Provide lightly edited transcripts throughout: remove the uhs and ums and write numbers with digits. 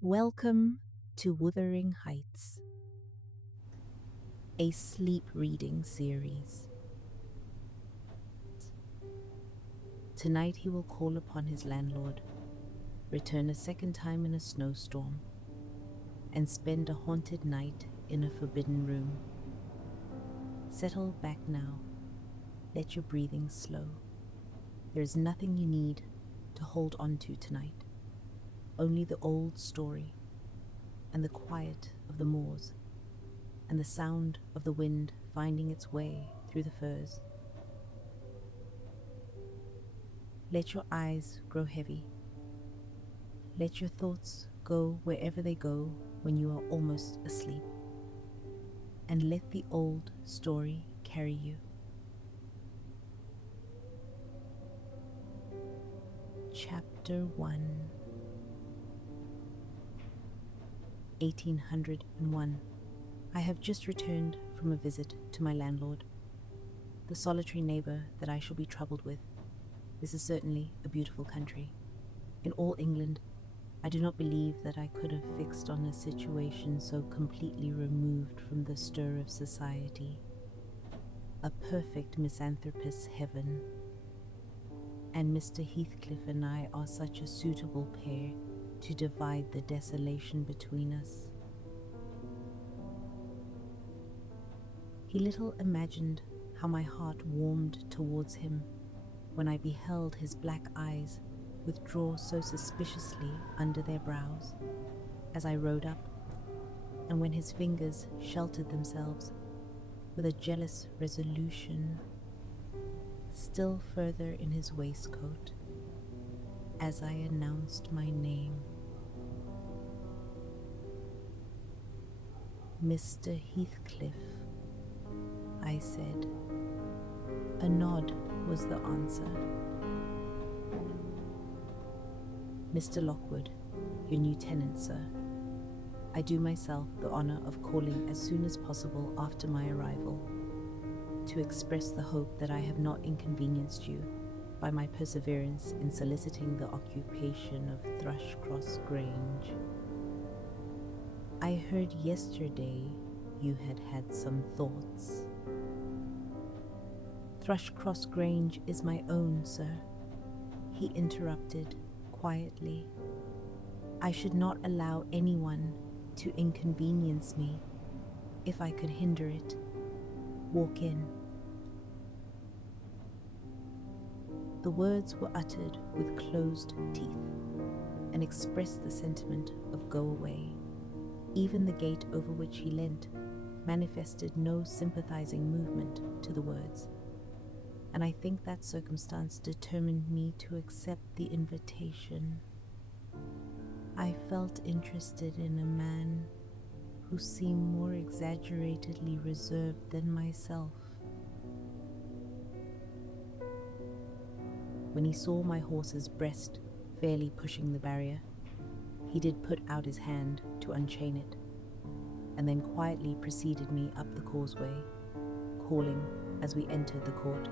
Welcome to Wuthering Heights, a sleep reading series. Tonight he will call upon his landlord, return a second time in a snowstorm, and spend a haunted night in a forbidden room. Settle back now. Let your breathing slow. There is nothing you need to hold on to tonight. Only the old story and the quiet of the moors and the sound of the wind finding its way through the firs. Let your eyes grow heavy. Let your thoughts go wherever they go when you are almost asleep. And let the old story carry you. Chapter 1. 1801. I have just returned from a visit to my landlord, the solitary neighbour that I shall be troubled with. This is certainly a beautiful country. In all England, I do not believe that I could have fixed on a situation so completely removed from the stir of society. A perfect misanthropist's heaven. And Mr. Heathcliff and I are such a suitable pair to divide the desolation between us. He little imagined how my heart warmed towards him when I beheld his black eyes withdraw so suspiciously under their brows as I rode up, and when his fingers sheltered themselves with a jealous resolution still further in his waistcoat as I announced my name. Mr. Heathcliff, I said. A nod was the answer. Mr. Lockwood, your new tenant, sir. I do myself the honour of calling as soon as possible after my arrival, to express the hope that I have not inconvenienced you by my perseverance in soliciting the occupation of Thrushcross Grange. I heard yesterday you had had some thoughts. Thrushcross Grange is my own, sir, he interrupted quietly. I should not allow anyone to inconvenience me if I could hinder it. Walk in. The words were uttered with closed teeth and expressed the sentiment of go away. Even the gate over which he leant manifested no sympathizing movement to the words, and I think that circumstance determined me to accept the invitation. I felt interested in a man who seemed more exaggeratedly reserved than myself. When he saw my horse's breast fairly pushing the barrier, he did put out his hand to unchain it, and then quietly preceded me up the causeway, calling as we entered the court,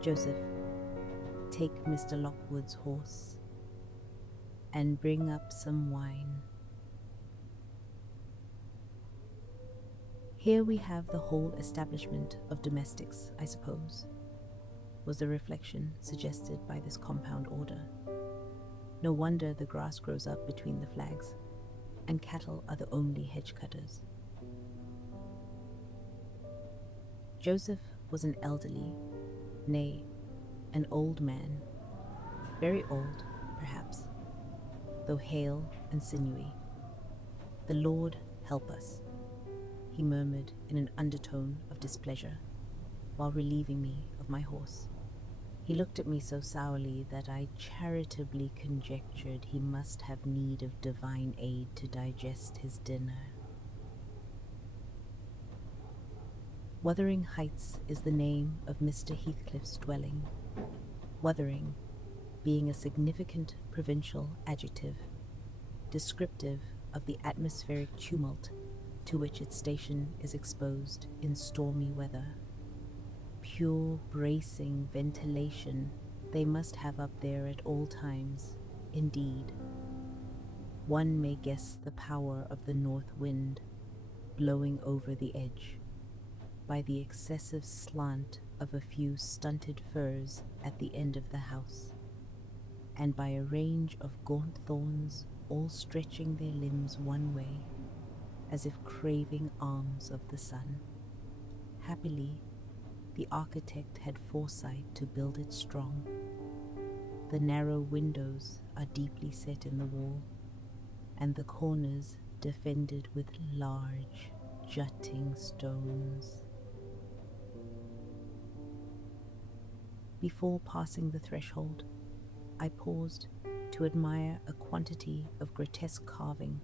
"Joseph, take Mr. Lockwood's horse, and bring up some wine." Here we have the whole establishment of domestics, I suppose, was the reflection suggested by this compound order. No wonder the grass grows up between the flags, and cattle are the only hedge cutters. Joseph was an elderly, nay, an old man, very old, perhaps, though hale and sinewy. "The Lord help us," he murmured in an undertone of displeasure, while relieving me of my horse. He looked at me so sourly that I charitably conjectured he must have need of divine aid to digest his dinner. Wuthering Heights is the name of Mr. Heathcliff's dwelling, Wuthering being a significant provincial adjective, descriptive of the atmospheric tumult to which its station is exposed in stormy weather. Pure, bracing ventilation they must have up there at all times, indeed. One may guess the power of the north wind blowing over the edge by the excessive slant of a few stunted firs at the end of the house, and by a range of gaunt thorns all stretching their limbs one way, as if craving arms of the sun. Happily, the architect had foresight to build it strong. The narrow windows are deeply set in the wall, and the corners defended with large, jutting stones. Before passing the threshold, I paused to admire a quantity of grotesque carving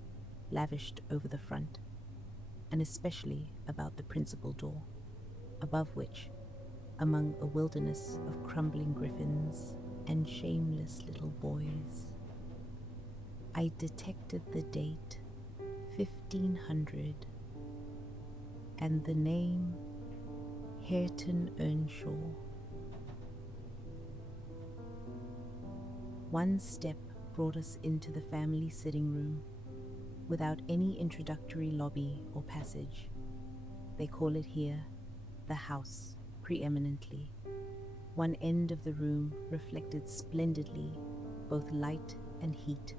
lavished over the front, and especially about the principal door, above which, among a wilderness of crumbling griffins and shameless little boys, I detected the date 1500 and the name Hareton Earnshaw. One step brought us into the family sitting room without any introductory lobby or passage. They call it here the house, preeminently. One end of the room reflected splendidly both light and heat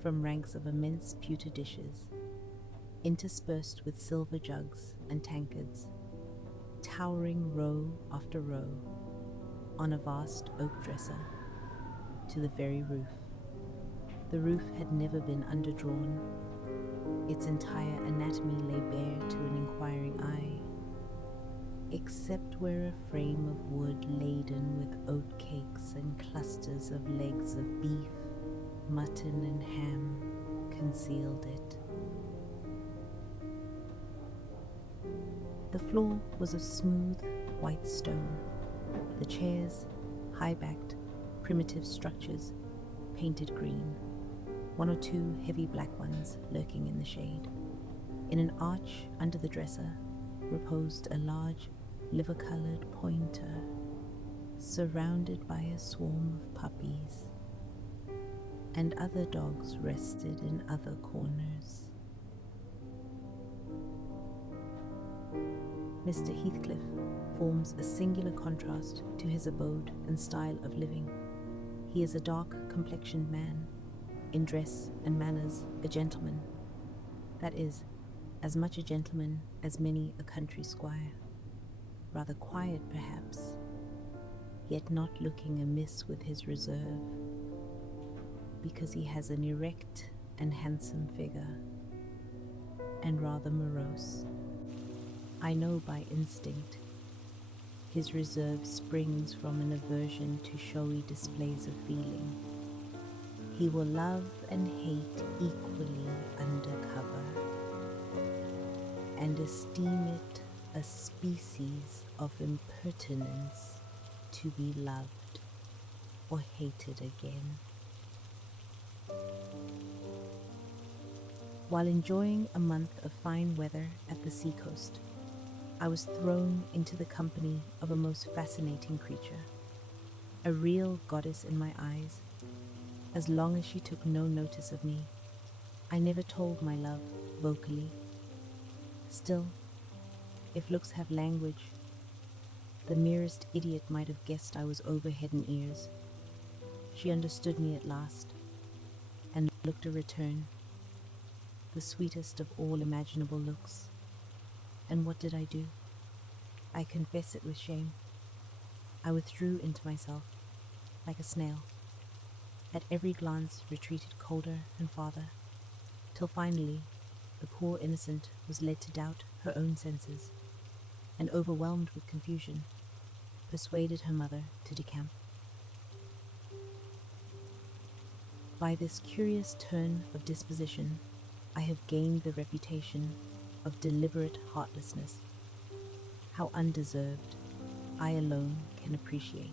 from ranks of immense pewter dishes, interspersed with silver jugs and tankards, towering row after row on a vast oak dresser to the very roof. The roof had never been underdrawn. Its entire anatomy lay bare to an inquiring eye, except where a frame of wood laden with oat cakes and clusters of legs of beef, mutton and ham concealed it. The floor was of smooth white stone. The chairs, high-backed, primitive structures, painted green, one or two heavy black ones lurking in the shade. In an arch under the dresser reposed a large liver-colored pointer, surrounded by a swarm of puppies, and other dogs rested in other corners. Mr. Heathcliff forms a singular contrast to his abode and style of living. He is a dark-complexioned man, in dress and manners a gentleman, that is, as much a gentleman as many a country squire, rather quiet perhaps, yet not looking amiss with his reserve, because he has an erect and handsome figure, and rather morose. I know by instinct his reserve springs from an aversion to showy displays of feeling. He will love and hate equally under cover, and esteem it a species of impertinence to be loved or hated again. While enjoying a month of fine weather at the seacoast, I was thrown into the company of a most fascinating creature, a real goddess in my eyes. As long as she took no notice of me, I never told my love vocally. Still, if looks have language, the merest idiot might have guessed I was over head and ears. She understood me at last, and looked a return, the sweetest of all imaginable looks. And what did I do? I confess it with shame. I withdrew into myself, like a snail. At every glance retreated colder and farther, till finally the poor innocent was led to doubt her own senses, and overwhelmed with confusion, persuaded her mother to decamp. By this curious turn of disposition, I have gained the reputation of deliberate heartlessness. How undeserved, I alone can appreciate.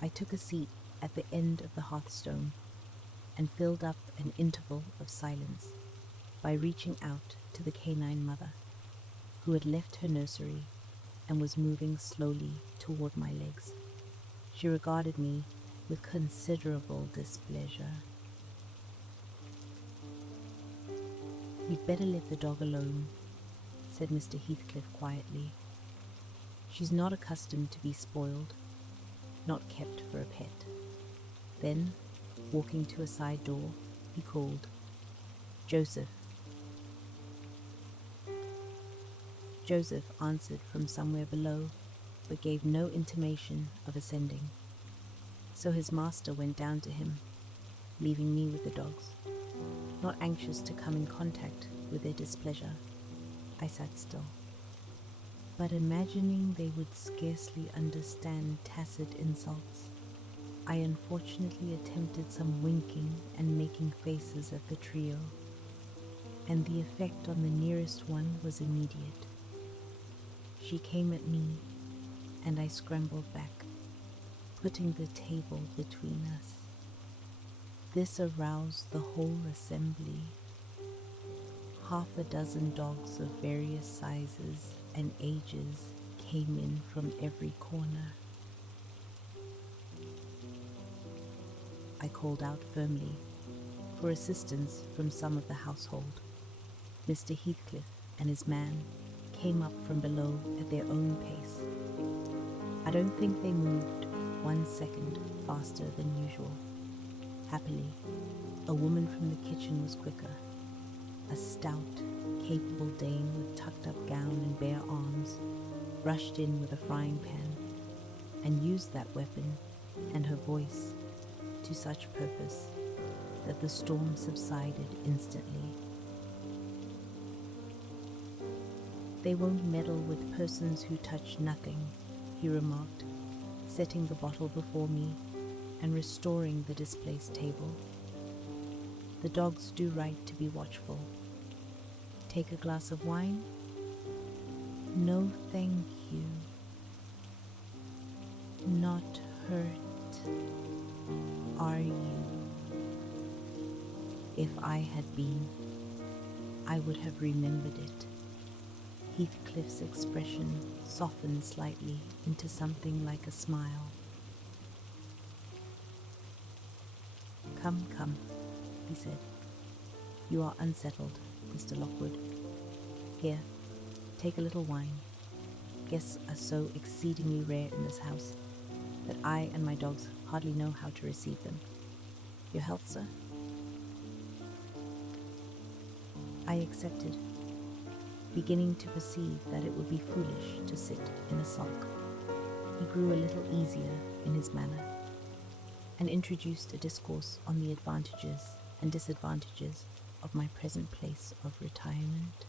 I took a seat at the end of the hearthstone and filled up an interval of silence by reaching out to the canine mother, who had left her nursery and was moving slowly toward my legs. She regarded me with considerable displeasure. "You'd better let the dog alone," said Mr. Heathcliff quietly. "She's not accustomed to be spoiled, not kept for a pet." Then, walking to a side door, he called, "Joseph." Joseph answered from somewhere below, but gave no intimation of ascending. So his master went down to him, leaving me with the dogs. Not anxious to come in contact with their displeasure, I sat still, but imagining they would scarcely understand tacit insults, I unfortunately attempted some winking and making faces at the trio, and the effect on the nearest one was immediate. She came at me, and I scrambled back, putting the table between us. This aroused the whole assembly. Half a dozen dogs of various sizes and ages came in from every corner. I called out firmly for assistance from some of the household. Mr. Heathcliff and his man came up from below at their own pace. I don't think they moved 1 second faster than usual. Happily, a woman from the kitchen was quicker. A stout, capable dame with tucked-up gown and bare arms rushed in with a frying pan and used that weapon and her voice to such purpose that the storm subsided instantly. "They won't meddle with persons who touch nothing," he remarked, setting the bottle before me and restoring the displaced table. "The dogs do right to be watchful. Take a glass of wine?" "No, thank you." "Not hurt, are you?" If I had been, I would have remembered it. Heathcliff's expression softened slightly into something like a smile. "Come, come," he said. "You are unsettled, Mr. Lockwood. Here, take a little wine. Guests are so exceedingly rare in this house that I and my dogs hardly know how to receive them. Your health, sir?" I accepted, beginning to perceive that it would be foolish to sit in a sulk. He grew a little easier in his manner, and introduced a discourse on the advantages and disadvantages of my present place of retirement.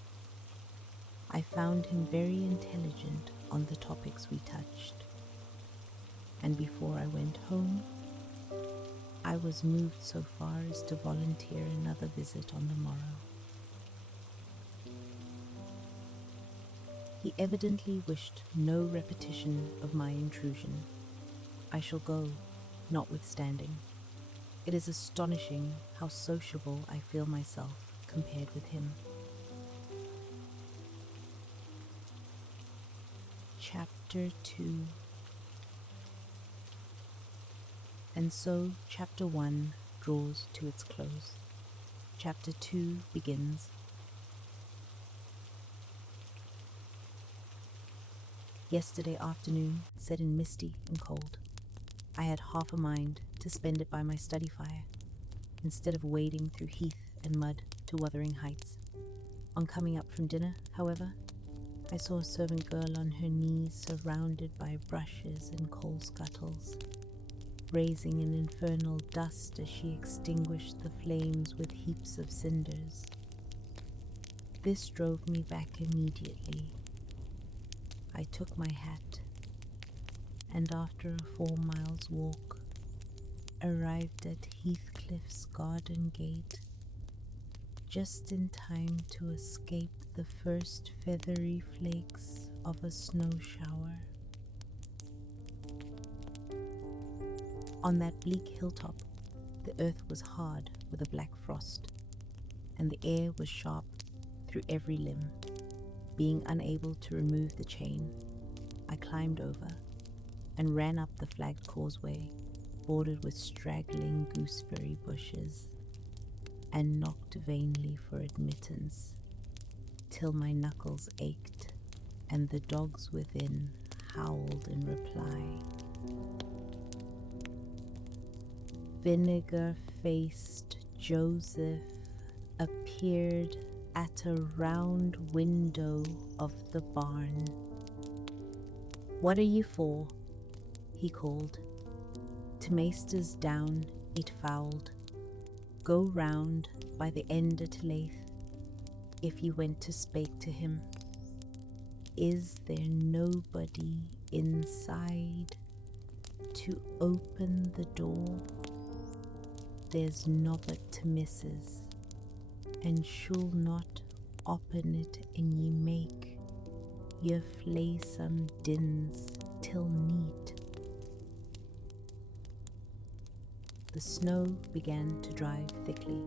I found him very intelligent on the topics we touched, and before I went home, I was moved so far as to volunteer another visit on the morrow. He evidently wished no repetition of my intrusion. I shall go, notwithstanding. It is astonishing how sociable I feel myself compared with him. Chapter 2. And so Chapter 1 draws to its close. Chapter 2 begins. Yesterday afternoon set in misty and cold. I had half a mind to spend it by my study fire, instead of wading through heath and mud to Wuthering Heights. On coming up from dinner, however, I saw a servant girl on her knees surrounded by brushes and coal scuttles, raising an infernal dust as she extinguished the flames with heaps of cinders. This drove me back immediately. I took my hat, and after a 4 miles walk, arrived at Heathcliff's garden gate, just in time to escape the first feathery flakes of a snow shower. On that bleak hilltop, the earth was hard with a black frost, and the air was sharp through every limb. Being unable to remove the chain, I climbed over and ran up the flagged causeway bordered with straggling gooseberry bushes, and knocked vainly for admittance, till my knuckles ached and the dogs within howled in reply. Vinegar-faced Joseph appeared at a round window of the barn. "What are you for?" he called. "To meesters down it fouled. Go round by the end at Lath, if you went to spake to him. Is there nobody inside to open the door? There's nobbut to missus, and she'll not open it in ye make your flaysome dins till neat." The snow began to drive thickly.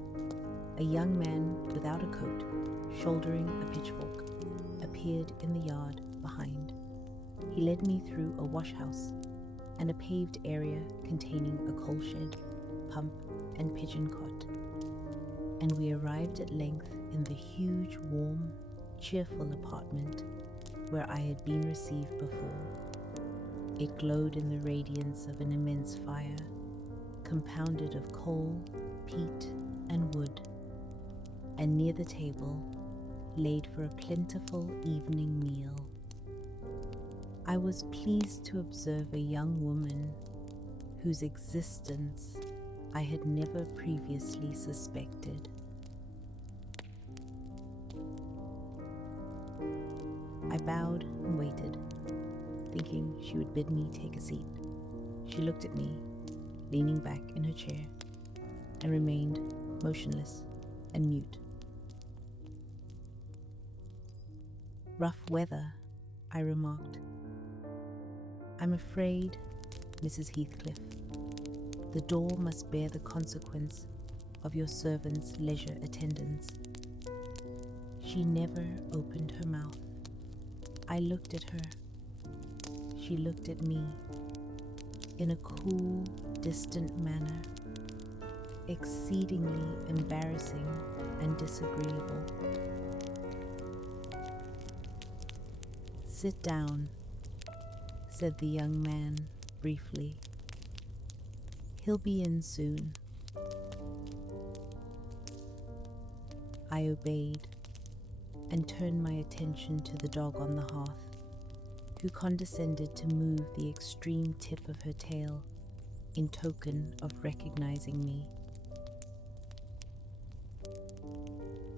A young man without a coat, shouldering a pitchfork, appeared in the yard behind. He led me through a wash-house and a paved area containing a coal shed, pump, and pigeon cot, and we arrived at length in the huge, warm, cheerful apartment where I had been received before. It glowed in the radiance of an immense fire, compounded of coal, peat, and wood, and near the table, laid for a plentiful evening meal. I was pleased to observe a young woman whose existence I had never previously suspected. I bowed and waited, thinking she would bid me take a seat. She looked at me, leaning back in her chair, and remained motionless and mute. "Rough weather," I remarked. "I'm afraid, Mrs. Heathcliff, the door must bear the consequence of your servant's leisure attendance." She never opened her mouth. I looked at her. She looked at me in a cool, distant manner, exceedingly embarrassing and disagreeable. "Sit down," said the young man briefly. "He'll be in soon." I obeyed and turned my attention to the dog on the hearth, who condescended to move the extreme tip of her tail in token of recognizing me.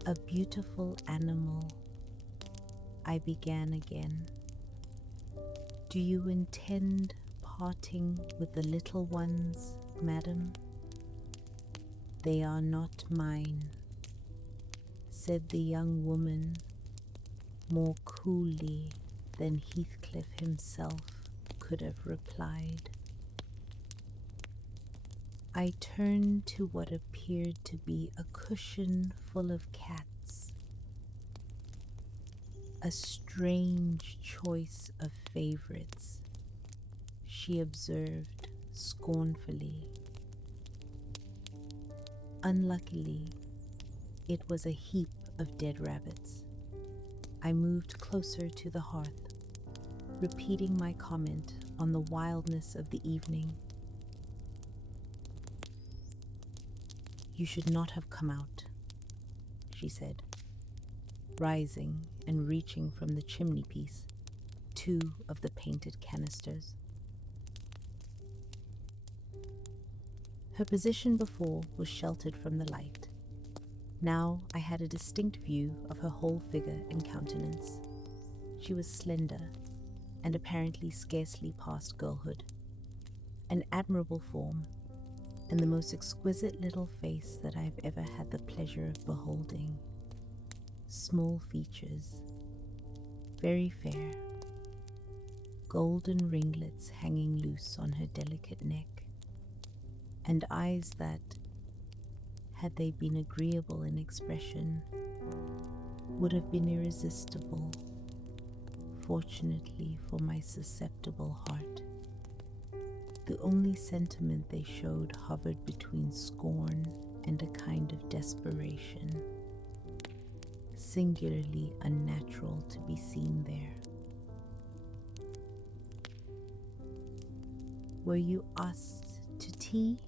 "A beautiful animal," I began again. "Do you intend parting with the little ones, madam?" "They are not mine," said the young woman, more coolly than Heathcliff himself could have replied. I turned to what appeared to be a cushion full of cats. "A strange choice of favorites," she observed scornfully. Unluckily, it was a heap of dead rabbits. I moved closer to the hearth, repeating my comment on the wildness of the evening. "You should not have come out," she said, rising and reaching from the chimney-piece 2 of the painted canisters. Her position before was sheltered from the light. Now I had a distinct view of her whole figure and countenance. She was slender and apparently scarcely past girlhood, an admirable form, and the most exquisite little face that I've ever had the pleasure of beholding. Small features, very fair, golden ringlets hanging loose on her delicate neck, and eyes that, had they been agreeable in expression, would have been irresistible, fortunately for my susceptible heart. The only sentiment they showed hovered between scorn and a kind of desperation, singularly unnatural to be seen there. "Were you asked to tea?"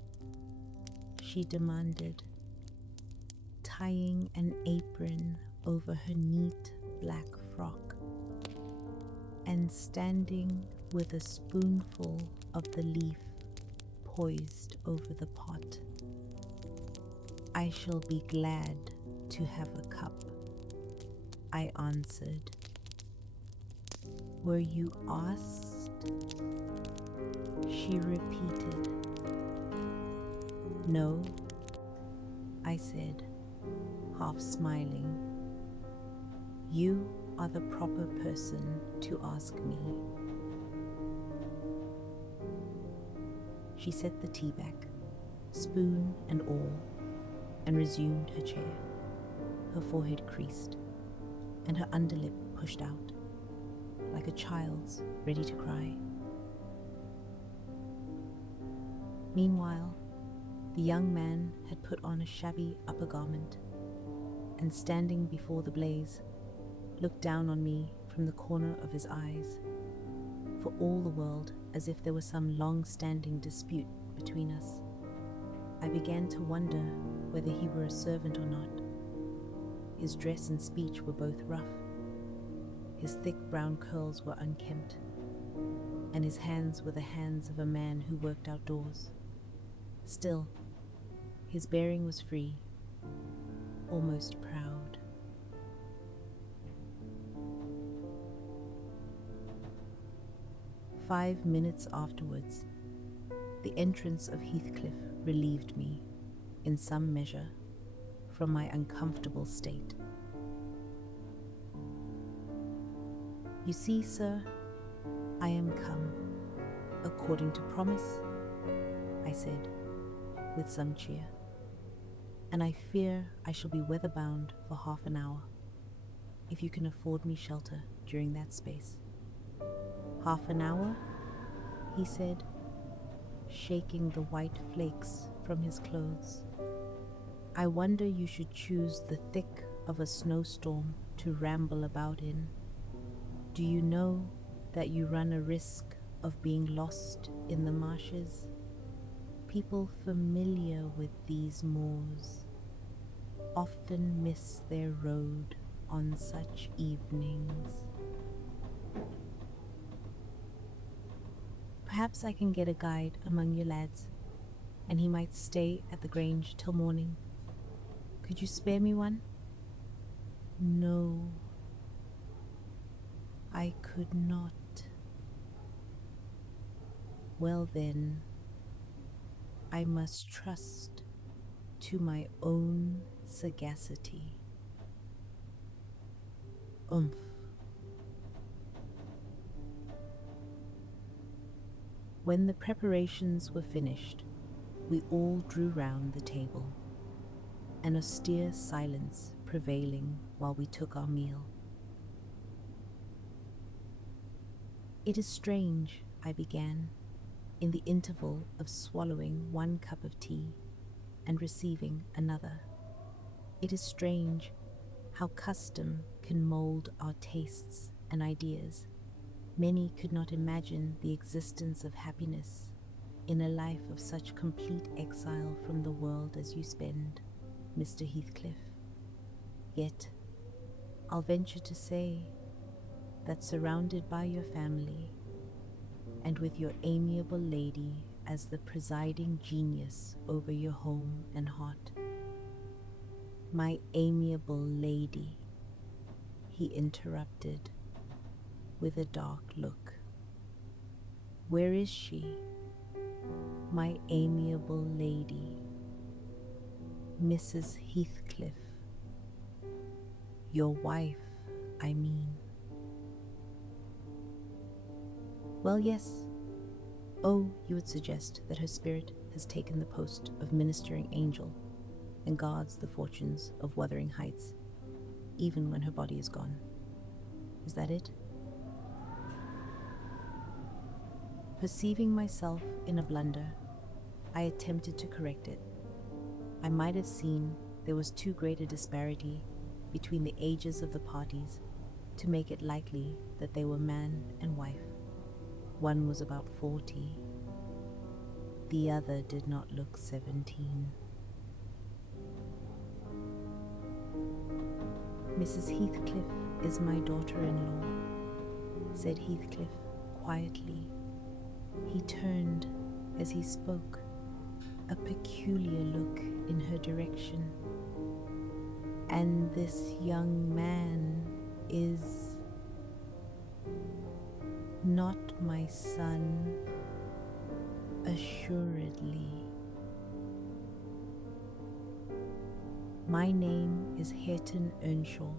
she demanded, tying an apron over her neat black frock and standing with a spoonful of the leaf poised over the pot. "I shall be glad to have a cup," I answered. "Were you asked?" she repeated. "No," I said, half smiling. "You are the proper person to ask me." She set the tea back, spoon and all, and resumed her chair, her forehead creased, and her underlip pushed out, like a child's ready to cry. Meanwhile, the young man had put on a shabby upper garment, and standing before the blaze, looked down on me from the corner of his eyes, for all the world as if there was some long-standing dispute between us. I began to wonder whether he were a servant or not. His dress and speech were both rough. His thick brown curls were unkempt, and his hands were the hands of a man who worked outdoors. Still, his bearing was free, almost proud. "5 minutes afterwards, the entrance of Heathcliff relieved me, in some measure, from my uncomfortable state. "You see, sir, I am come, according to promise," I said, with some cheer, "and I fear I shall be weather-bound for half an hour, if you can afford me shelter during that space." "Half an hour?" he said, shaking the white flakes from his clothes. "I wonder you should choose the thick of a snowstorm to ramble about in. Do you know that you run a risk of being lost in the marshes? People familiar with these moors often miss their road on such evenings." "Perhaps I can get a guide among your lads, and he might stay at the Grange till morning. Could you spare me one?" No, I could not. Well then, I must trust to my own sagacity. Umph. When the preparations were finished, we all drew round the table, an austere silence prevailing while we took our meal. "It is strange," I began, in the interval of swallowing one cup of tea and receiving another. "It is strange how custom can mould our tastes and ideas. Many could not imagine the existence of happiness in a life of such complete exile from the world as you spend, Mr. Heathcliff. Yet, I'll venture to say that surrounded by your family, and with your amiable lady as the presiding genius over your home and heart." "My amiable lady," he interrupted, with a dark look. "Where is she? My amiable lady, Mrs. Heathcliff. Your wife, I mean." "Well, yes. Oh, you would suggest that her spirit has taken the post of ministering angel and guards the fortunes of Wuthering Heights, even when her body is gone. Is that it?" Perceiving myself in a blunder, I attempted to correct it. I might have seen there was too great a disparity between the ages of the parties to make it likely that they were man and wife. One was about 40. The other did not look 17. Mrs. Heathcliff is my daughter-in-law, said Heathcliff quietly. He turned as he spoke, a peculiar look in her direction. And this young man is not my son, assuredly. My name is Hareton Earnshaw,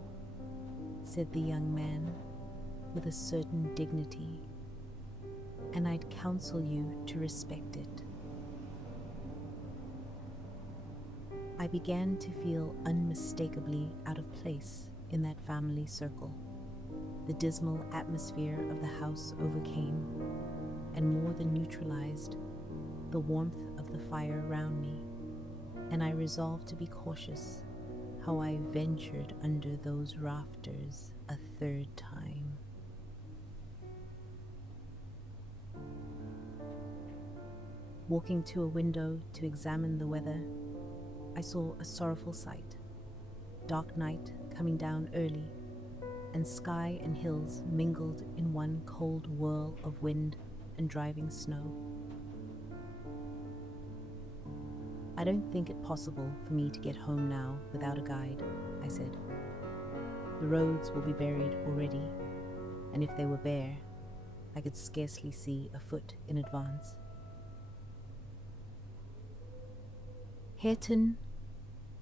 said the young man with a certain dignity, and I'd counsel you to respect it. I began to feel unmistakably out of place in that family circle. The dismal atmosphere of the house overcame, and more than neutralized, the warmth of the fire round me, and I resolved to be cautious how I ventured under those rafters a third time. Walking to a window to examine the weather, I saw a sorrowful sight. Dark night coming down early, and sky and hills mingled in one cold whirl of wind and driving snow. I don't think it possible for me to get home now without a guide, I said. The roads will be buried already, and if they were bare, I could scarcely see a foot in advance. Hareton,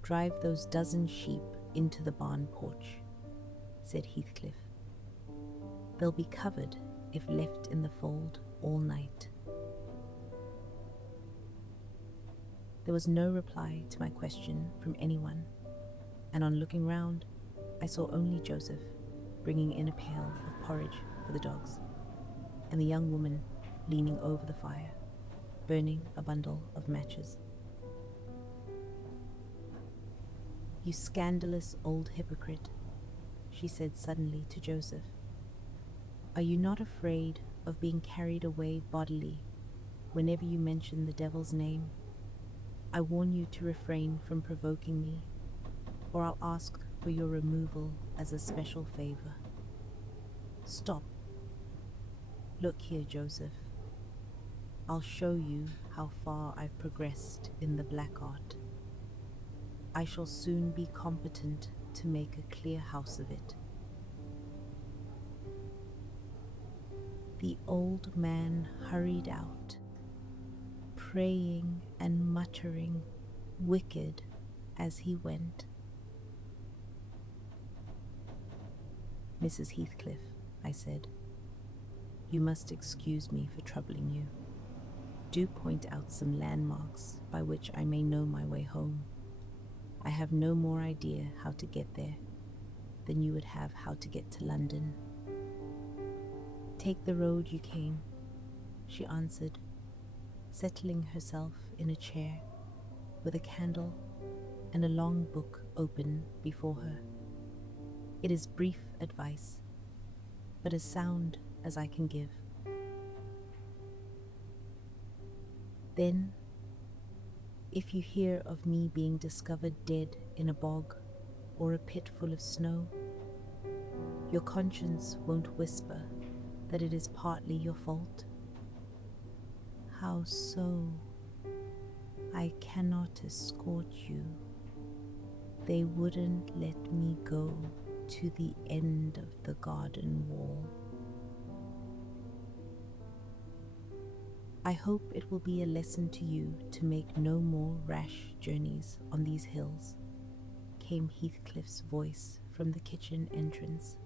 drive those dozen sheep into the barn porch, said Heathcliff. They'll be covered if left in the fold all night. There was no reply to my question from anyone, and on looking round, I saw only Joseph bringing in a pail of porridge for the dogs, and the young woman leaning over the fire, burning a bundle of matches. "You scandalous old hypocrite," she said suddenly to Joseph. "Are you not afraid of being carried away bodily whenever you mention the devil's name? I warn you to refrain from provoking me, or I'll ask for your removal as a special favor. Stop. Look here, Joseph. I'll show you how far I've progressed in the black art. I shall soon be competent to make a clear house of it." The old man hurried out, praying and muttering wicked as he went. "Mrs. Heathcliff," I said, "you must excuse me for troubling you. Do point out some landmarks by which I may know my way home. I have no more idea how to get there than you would have how to get to London." "Take the road you came," she answered, settling herself in a chair with a candle and a long book open before her. "It is brief advice, but as sound as I can give. Then, if you hear of me being discovered dead in a bog or a pit full of snow, your conscience won't whisper that it is partly your fault. How so? I cannot escort you. They wouldn't let me go to the end of the garden wall. I hope it will be a lesson to you to make no more rash journeys on these hills," came Heathcliff's voice from the kitchen entrance.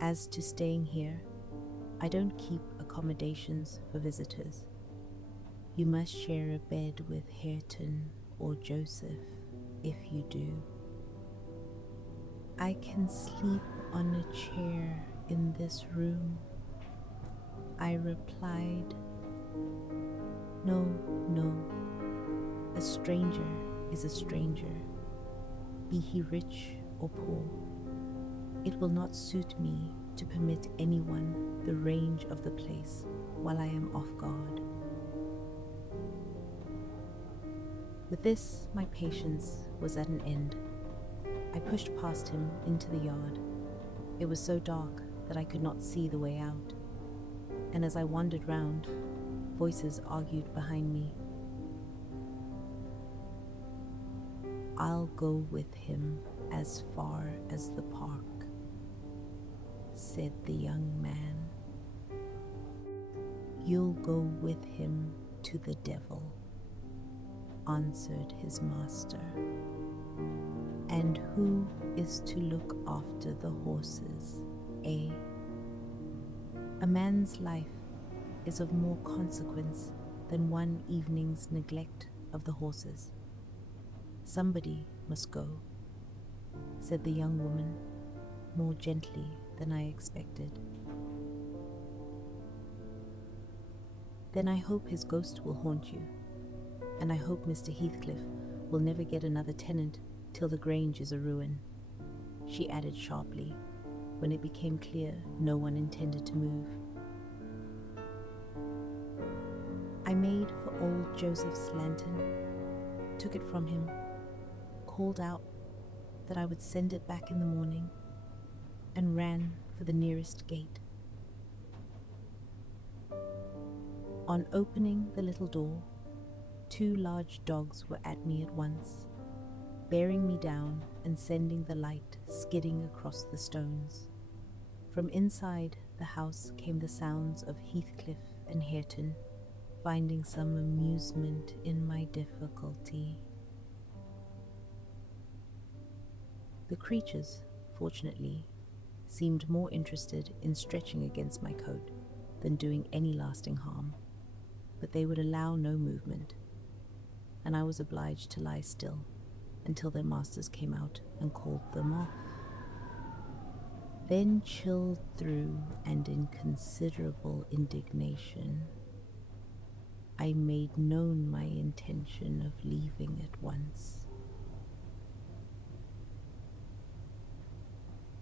"As to staying here, I don't keep accommodations for visitors. You must share a bed with Hareton or Joseph if you do." "I can sleep on a chair in this room," I replied, "No, no. A stranger is a stranger, be he rich or poor. It will not suit me to permit anyone the range of the place while I am off guard." With this, my patience was at an end. I pushed past him into the yard. It was so dark that I could not see the way out, and as I wandered round, voices argued behind me. "I'll go with him as far as the park," said the young man. "You'll go with him to the devil," answered his master. "And who is to look after the horses, eh? A man's life is of more consequence than one evening's neglect of the horses. Somebody must go," said the young woman, more gently than I expected. "Then I hope his ghost will haunt you, and I hope Mr. Heathcliff will never get another tenant till the Grange is a ruin," she added sharply, when it became clear no one intended to move. I made for old Joseph's lantern, took it from him, called out that I would send it back in the morning, and ran for the nearest gate. On opening the little door, 2 large dogs were at me at once, bearing me down and sending the light skidding across the stones. From inside the house came the sounds of Heathcliff and Hareton, finding some amusement in my difficulty. The creatures, fortunately, seemed more interested in stretching against my coat than doing any lasting harm, but they would allow no movement, and I was obliged to lie still until their masters came out and called them off. Then, chilled through and in considerable indignation, I made known my intention of leaving at once.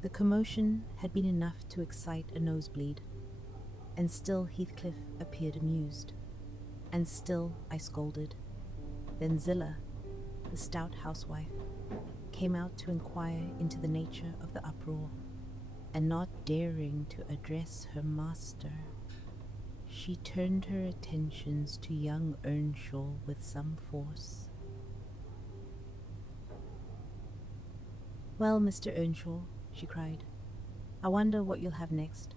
The commotion had been enough to excite a nosebleed, and still Heathcliff appeared amused, and still I scolded. Then Zillah, the stout housewife, came out to inquire into the nature of the uproar, and not daring to address her master, she turned her attentions to young Earnshaw with some force. "Well, Mr. Earnshaw," she cried, "I wonder what you'll have next.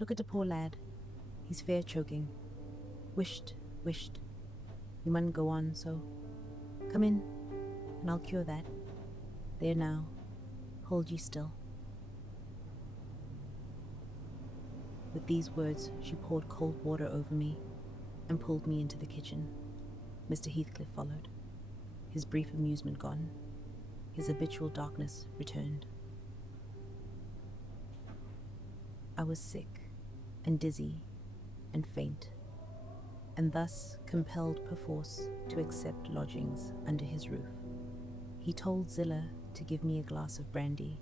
Look at the poor lad. He's fair choking. Wisht. You mustn't go on so. Come in, and I'll cure that. There now, hold ye still." With these words, she poured cold water over me and pulled me into the kitchen. Mr. Heathcliff followed, his brief amusement gone. His habitual darkness returned. I was sick and dizzy and faint, and thus compelled perforce to accept lodgings under his roof. He told Zillah to give me a glass of brandy,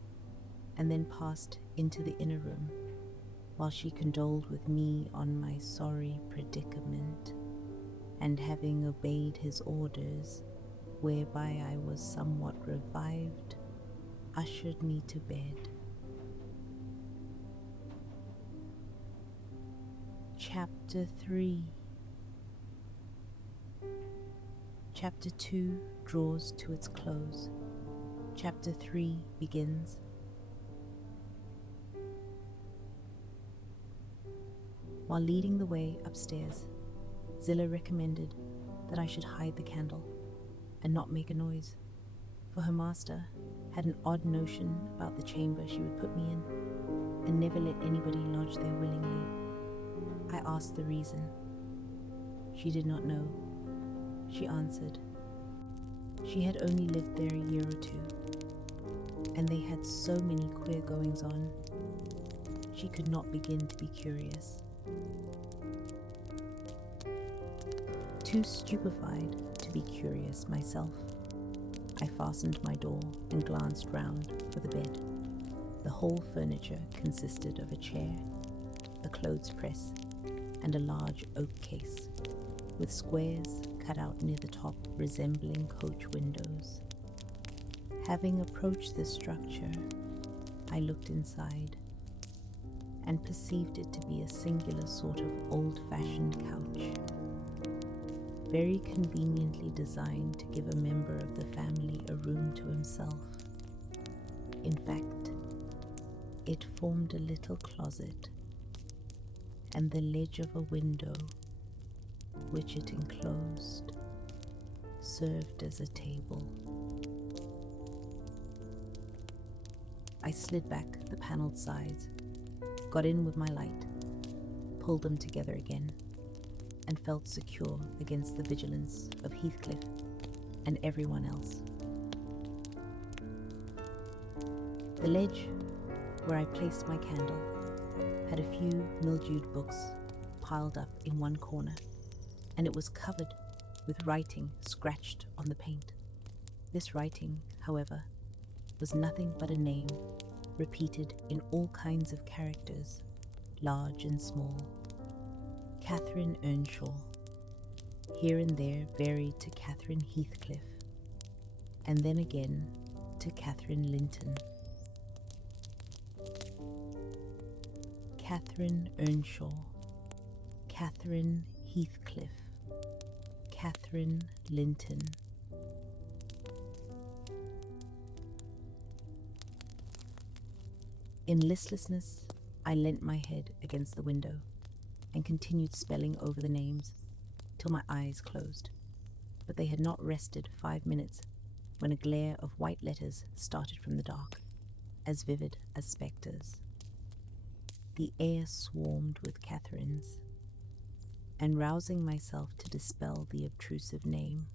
and then passed into the inner room, while she condoled with me on my sorry predicament, and having obeyed his orders, whereby I was somewhat revived, ushered me to bed. Chapter 3. Chapter 2 draws to its close. Chapter 3 begins. While leading the way upstairs, Zillah recommended that I should hide the candle and not make a noise, for her master had an odd notion about the chamber she would put me in, and never let anybody lodge there willingly. I asked the reason. She did not know. She answered, she had only lived there a year or 2, and they had so many queer goings on, she could not begin to be curious. Too stupefied to be curious myself, I fastened my door and glanced round for the bed. The whole furniture consisted of a chair, a clothes press, and a large oak case, with squares cut out near the top resembling coach windows. Having approached this structure, I looked inside and perceived it to be a singular sort of old-fashioned couch, very conveniently designed to give a member of the family a room to himself. In fact, it formed a little closet, and the ledge of a window, which it enclosed, served as a table. I slid back the panelled sides, got in with my light, pulled them together again, and felt secure against the vigilance of Heathcliff and everyone else. The ledge where I placed my candle had a few mildewed books piled up in one corner, and it was covered with writing scratched on the paint. This writing, however, was nothing but a name repeated in all kinds of characters, large and small. Catherine Earnshaw, here and there varied to Catherine Heathcliff, and then again to Catherine Linton. Catherine Earnshaw, Catherine Heathcliff, Catherine Linton. In listlessness, I leant my head against the window and continued spelling over the names till my eyes closed. But they had not rested 5 minutes when a glare of white letters started from the dark, as vivid as spectres. The air swarmed with Catherines, and rousing myself to dispel the obtrusive name,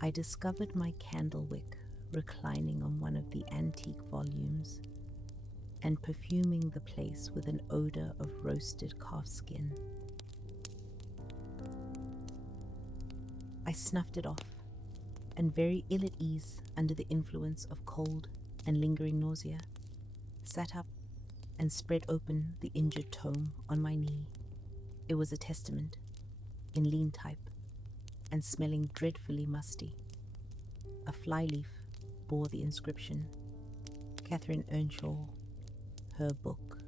I discovered my candlewick reclining on one of the antique volumes and perfuming the place with an odor of roasted calfskin. I snuffed it off, and very ill at ease under the influence of cold and lingering nausea, sat up and spread open the injured tome on my knee. It was a testament, in lean type, and smelling dreadfully musty. A flyleaf bore the inscription, Catherine Earnshaw, her book,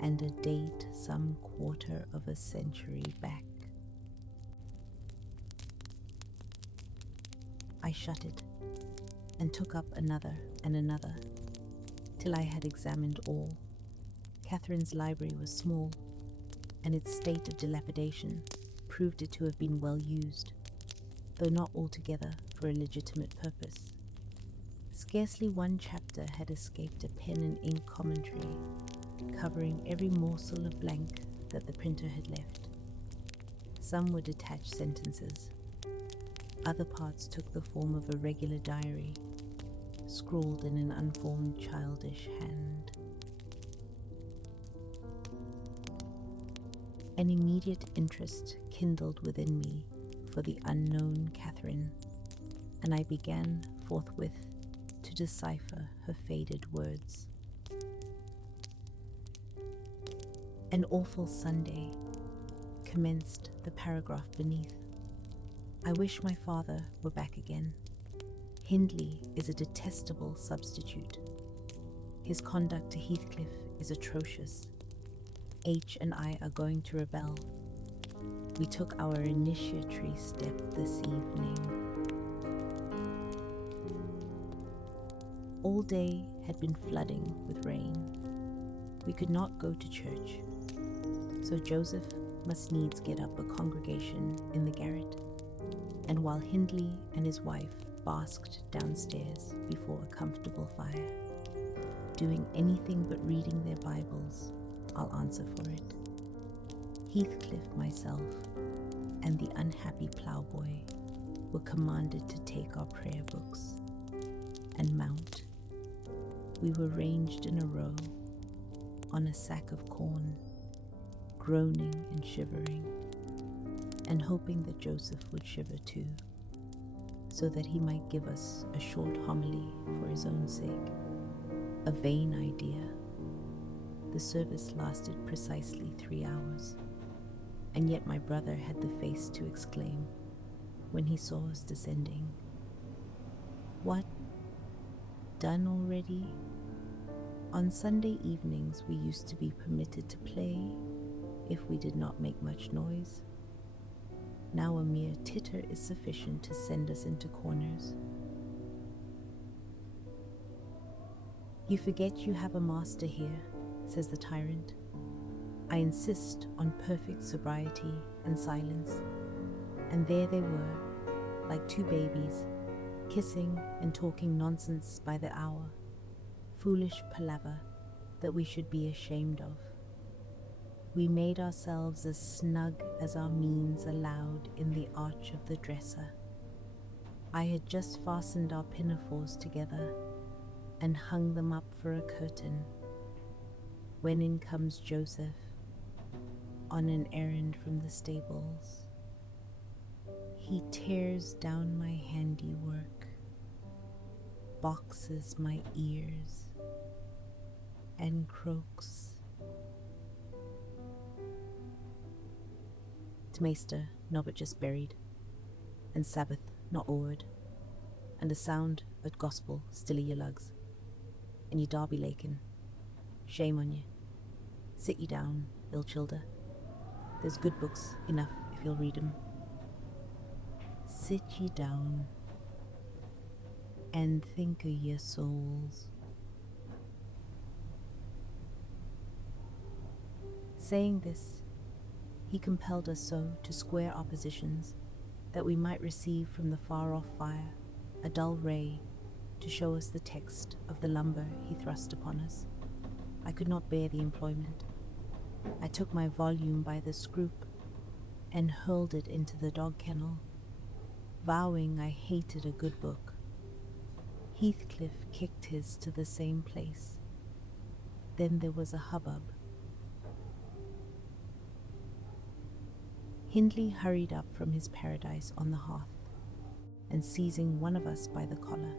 and a date some quarter of a century back. I shut it, and took up another and another, till I had examined all. Catherine's library was small, and its state of dilapidation proved it to have been well used, though not altogether for a legitimate purpose. Scarcely one chapter had escaped a pen and ink commentary, covering every morsel of blank that the printer had left. Some were detached sentences. Other parts took the form of a regular diary, scrawled in an unformed childish hand. An immediate interest kindled within me for the unknown Catherine, and I began forthwith to decipher her faded words. An awful Sunday, commenced the paragraph beneath. I wish my father were back again. Hindley is a detestable substitute. His conduct to Heathcliff is atrocious. H and I are going to rebel. We took our initiatory step this evening. All day had been flooding with rain. We could not go to church, so Joseph must needs get up a congregation in the garret, and while Hindley and his wife basked downstairs before a comfortable fire, doing anything but reading their Bibles, I'll answer for it. Heathcliff, myself, and the unhappy ploughboy were commanded to take our prayer books and mount. We were ranged in a row on a sack of corn groaning and shivering, and hoping that Joseph would shiver too, so that he might give us a short homily for his own sake. A vain idea. The service lasted precisely 3 hours, and yet my brother had the face to exclaim, when he saw us descending, "What? Done already? On Sunday evenings we used to be permitted to play, if we did not make much noise. Now a mere titter is sufficient to send us into corners." "You forget you have a master here," says the tyrant. I insist on perfect sobriety and silence, and there they were, like two babies, kissing and talking nonsense by the hour, foolish palaver that we should be ashamed of. We made ourselves as snug as our means allowed in the arch of the dresser. I had just fastened our pinafores together and hung them up for a curtain, when in comes Joseph on an errand from the stables. He tears down my handiwork, boxes my ears, and croaks, "T'meester no but just buried, and Sabbath not o'ered, and the sound at gospel still i' your lugs, and ye Darby Lakin. Shame on ye. Sit ye down, ill childer. There's good books enough if you'll read 'em. Sit ye down and think o' your souls." Saying this, he compelled us so to square our positions that we might receive from the far-off fire a dull ray to show us the text of the lumber he thrust upon us. I could not bear the employment. I took my volume by the scroop and hurled it into the dog kennel, vowing I hated a good book. Heathcliff kicked his to the same place. Then there was a hubbub. Hindley hurried up from his paradise on the hearth, and seizing one of us by the collar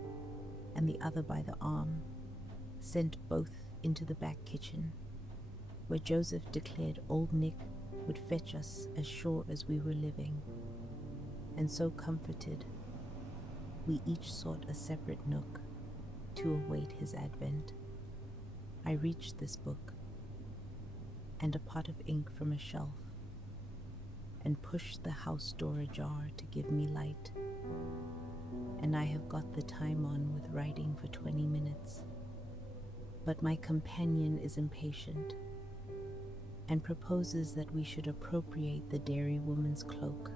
and the other by the arm, sent both into the back kitchen, where Joseph declared old Nick would fetch us as sure as we were living. And so comforted, we each sought a separate nook to await his advent. I reached this book and a pot of ink from a shelf, and pushed the house door ajar to give me light, and I have got the time on with writing for 20 minutes. But my companion is impatient, and proposes that we should appropriate the dairywoman's cloak,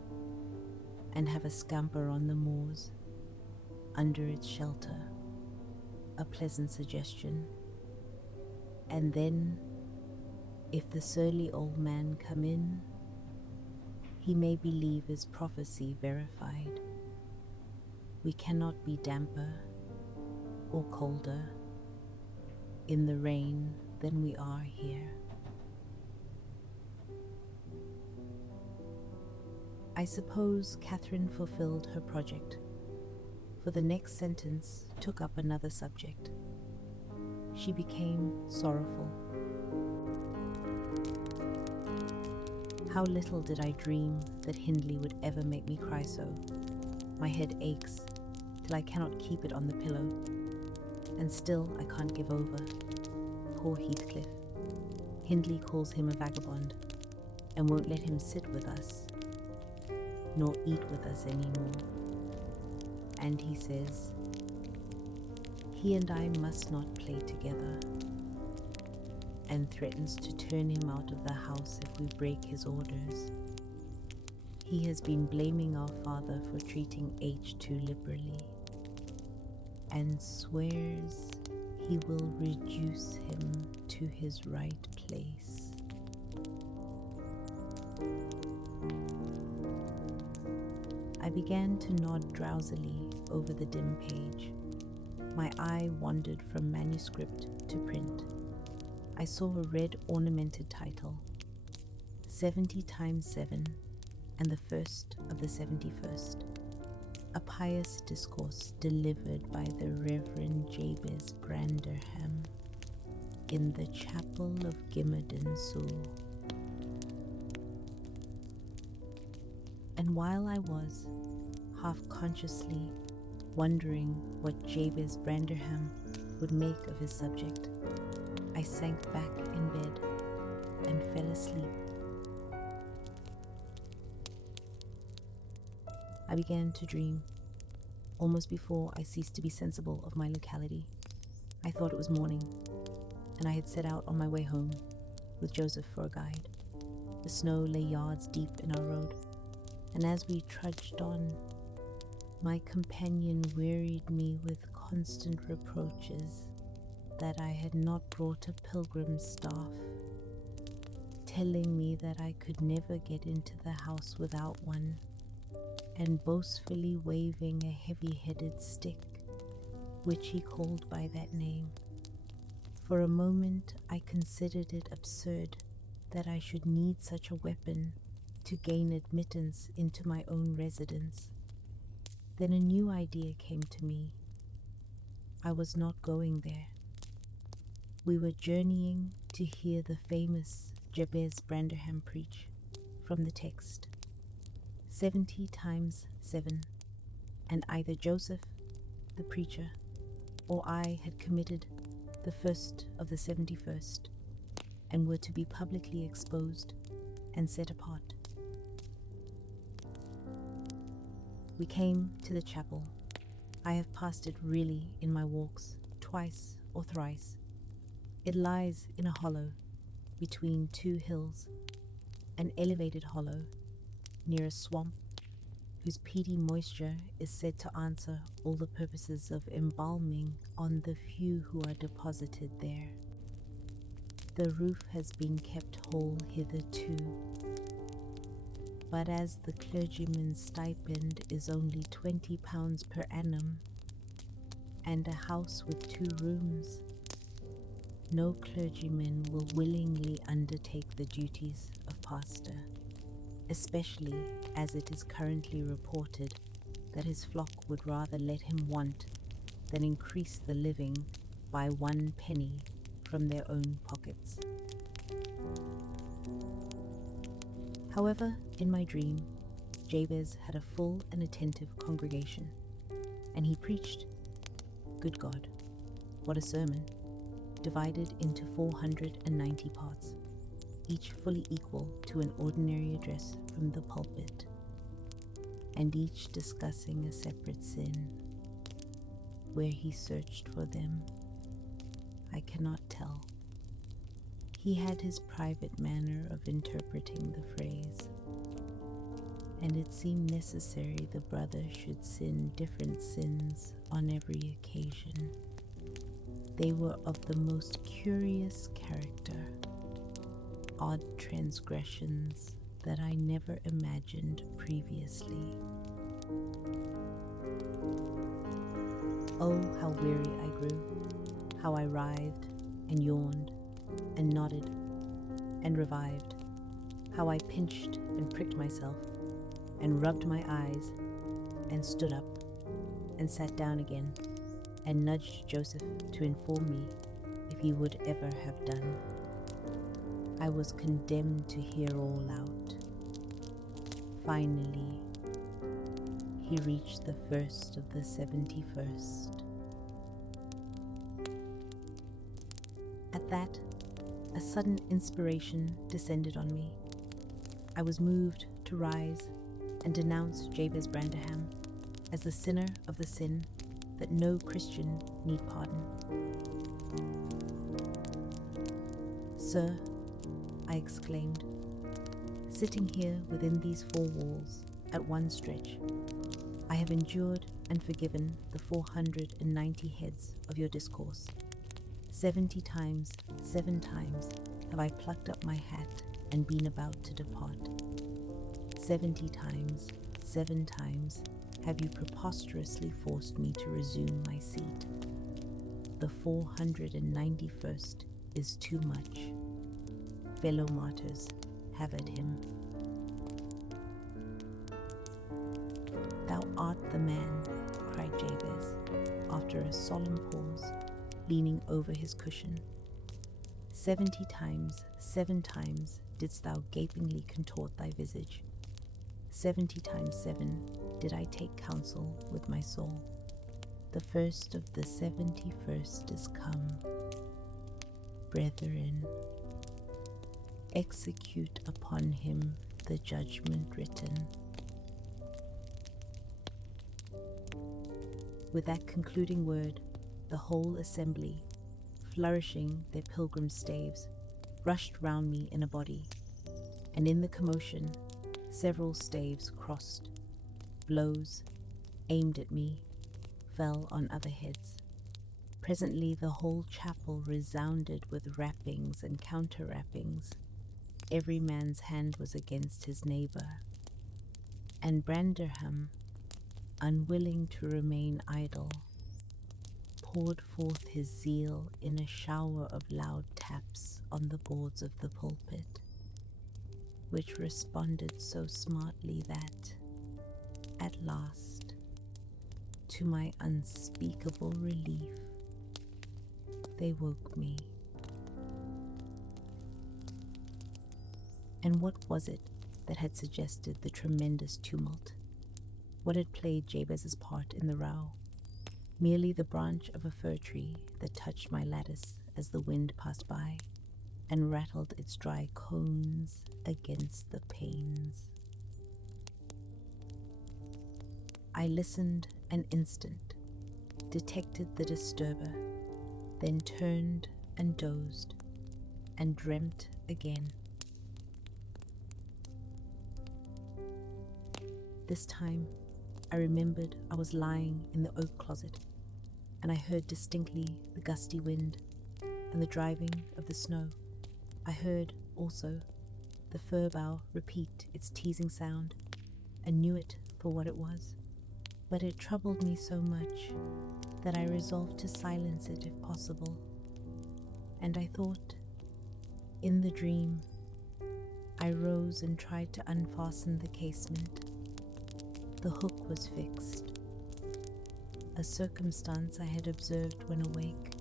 and have a scamper on the moors, under its shelter, a pleasant suggestion. And then, if the surly old man come in, he may believe his prophecy verified. We cannot be damper or colder in the rain than we are here. I suppose Catherine fulfilled her project, for the next sentence took up another subject. She became sorrowful. How little did I dream that Hindley would ever make me cry so. My head aches till I cannot keep it on the pillow, and still I can't give over. Poor Heathcliff. Hindley calls him a vagabond, and won't let him sit with us, nor eat with us anymore. And he says, he and I must not play together, and threatens to turn him out of the house if we break his orders. He has been blaming our father for treating H too liberally, and swears he will reduce him to his right place. I began to nod drowsily over the dim page. My eye wandered from manuscript to print. I saw a red ornamented title, 70 times 7, and the first of the 71st. A pious discourse delivered by the Reverend Jabez Branderham in the chapel of Gimmerden Soul. And while I was, half-consciously, wondering what Jabez Branderham would make of his subject, I sank back in bed and fell asleep. I began to dream, almost before I ceased to be sensible of my locality. I thought it was morning, and I had set out on my way home, with Joseph for a guide. The snow lay yards deep in our road, and as we trudged on, my companion wearied me with constant reproaches that I had not brought a pilgrim's staff, telling me that I could never get into the house without one, and boastfully waving a heavy-headed stick, which he called by that name. For a moment I considered it absurd that I should need such a weapon to gain admittance into my own residence. Then a new idea came to me. I was not going there. We were journeying to hear the famous Jabez Branderham preach from the text, 70 times 7, and either Joseph, the preacher, or I had committed the first of the 71st, and were to be publicly exposed and set apart. We came to the chapel. I have passed it really in my walks, twice or thrice. It lies in a hollow between two hills, an elevated hollow near a swamp whose peaty moisture is said to answer all the purposes of embalming on the few who are deposited there. The roof has been kept whole hitherto, but as the clergyman's stipend is only £20 per annum, and a house with 2 rooms, no clergyman will willingly undertake the duties of pastor, especially as it is currently reported that his flock would rather let him want than increase the living by 1 penny from their own pockets. However, in my dream, Jabez had a full and attentive congregation, and he preached. Good God, what a sermon, divided into 490 parts, each fully equal to an ordinary address from the pulpit, and each discussing a separate sin. Where he searched for them, I cannot tell. He had his private manner of interpreting the phrase, and it seemed necessary the brother should sin different sins on every occasion. They were of the most curious character, odd transgressions that I never imagined previously. Oh, how weary I grew, how I writhed and yawned and nodded and revived, how I pinched and pricked myself and rubbed my eyes and stood up and sat down again and nudged Joseph to inform me if he would ever have done. I was condemned to hear all out. Finally, he reached the first of the 71st. At that, a sudden inspiration descended on me. I was moved to rise and denounce Jabez Branderham as the sinner of the sin that no Christian need pardon. Sir, I exclaimed, sitting here within these 4 walls at one stretch, I have endured and forgiven the 490 heads of your discourse. 70 times, 7 times have I plucked up my hat and been about to depart. 70 times, 7 times have you preposterously forced me to resume my seat. The 491st is too much. Fellow martyrs, have at him. "Thou art the man," cried Jabez, after a solemn pause, leaning over his cushion. 70 times, 7 times didst thou gapingly contort thy visage. 70 times 7 did I take counsel with my soul. The first of the 71st is come. Brethren, execute upon him the judgment written. With that concluding word, the whole assembly, flourishing their pilgrim staves, rushed round me in a body, and in the commotion, several staves crossed. Blows, aimed at me, fell on other heads. Presently the whole chapel resounded with rappings and counter-rappings. Every man's hand was against his neighbour, and Branderham, unwilling to remain idle, poured forth his zeal in a shower of loud taps on the boards of the pulpit, which responded so smartly that, at last, to my unspeakable relief, they woke me. And what was it that had suggested the tremendous tumult? What had played Jabez's part in the row? Merely the branch of a fir tree that touched my lattice as the wind passed by and rattled its dry cones against the panes. I listened an instant, detected the disturber, then turned and dozed, and dreamt again. This time, I remembered I was lying in the oak closet, and I heard distinctly the gusty wind and the driving of the snow. I heard, also, the fir bough repeat its teasing sound, and knew it for what it was. But it troubled me so much that I resolved to silence it if possible. And I thought, in the dream, I rose and tried to unfasten the casement. The hook was fixed, a circumstance I had observed when awake,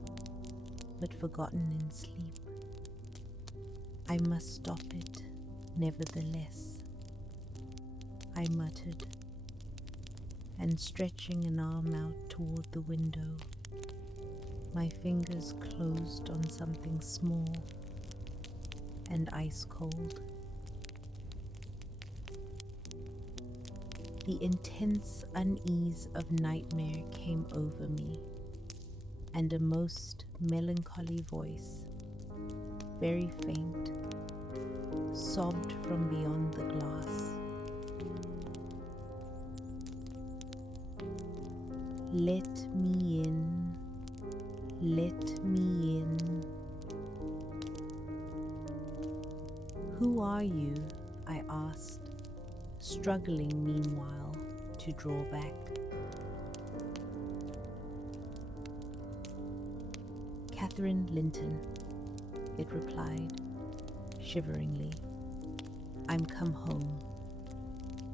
but forgotten in sleep. I must stop it, nevertheless, I muttered, and stretching an arm out toward the window, my fingers closed on something small and ice cold. The intense unease of nightmare came over me, and a most melancholy voice, very faint, sobbed from beyond the glass. Let me in, let me in. Who are you? I asked, struggling meanwhile to draw back. Catherine Linton, it replied, shiveringly. I'm come home.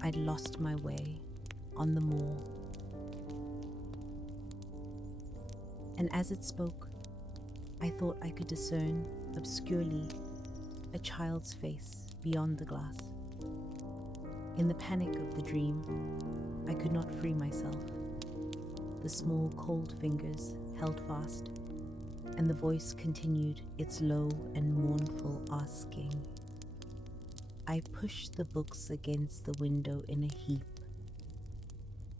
I'd lost my way on the moor. And as it spoke, I thought I could discern obscurely a child's face beyond the glass. In the panic of the dream, I could not free myself. The small cold fingers held fast, and the voice continued its low and mournful asking. I pushed the books against the window in a heap.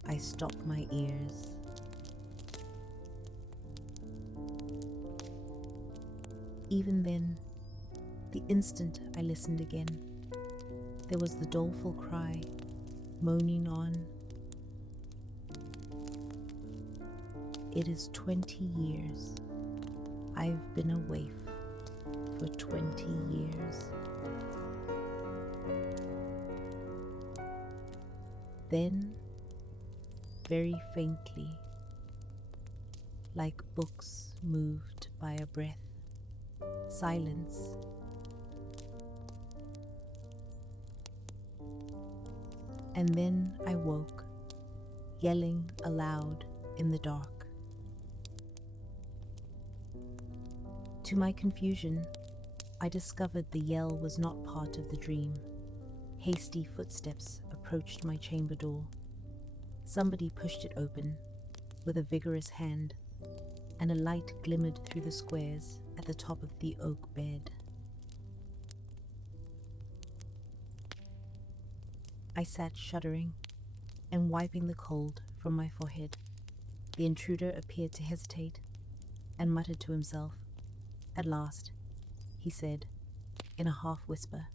I stopped my ears. Even then, the instant I listened again, there was the doleful cry, moaning on. It is 20 years. I've been a waif for 20 years. Then, very faintly, like books moved by a breath, silence. And then I woke, yelling aloud in the dark. To my confusion, I discovered the yell was not part of the dream. Hasty footsteps approached my chamber door. Somebody pushed it open with a vigorous hand, and a light glimmered through the squares at the top of the oak bed. I sat shuddering and wiping the cold from my forehead. The intruder appeared to hesitate and muttered to himself. At last, he said, in a half whisper,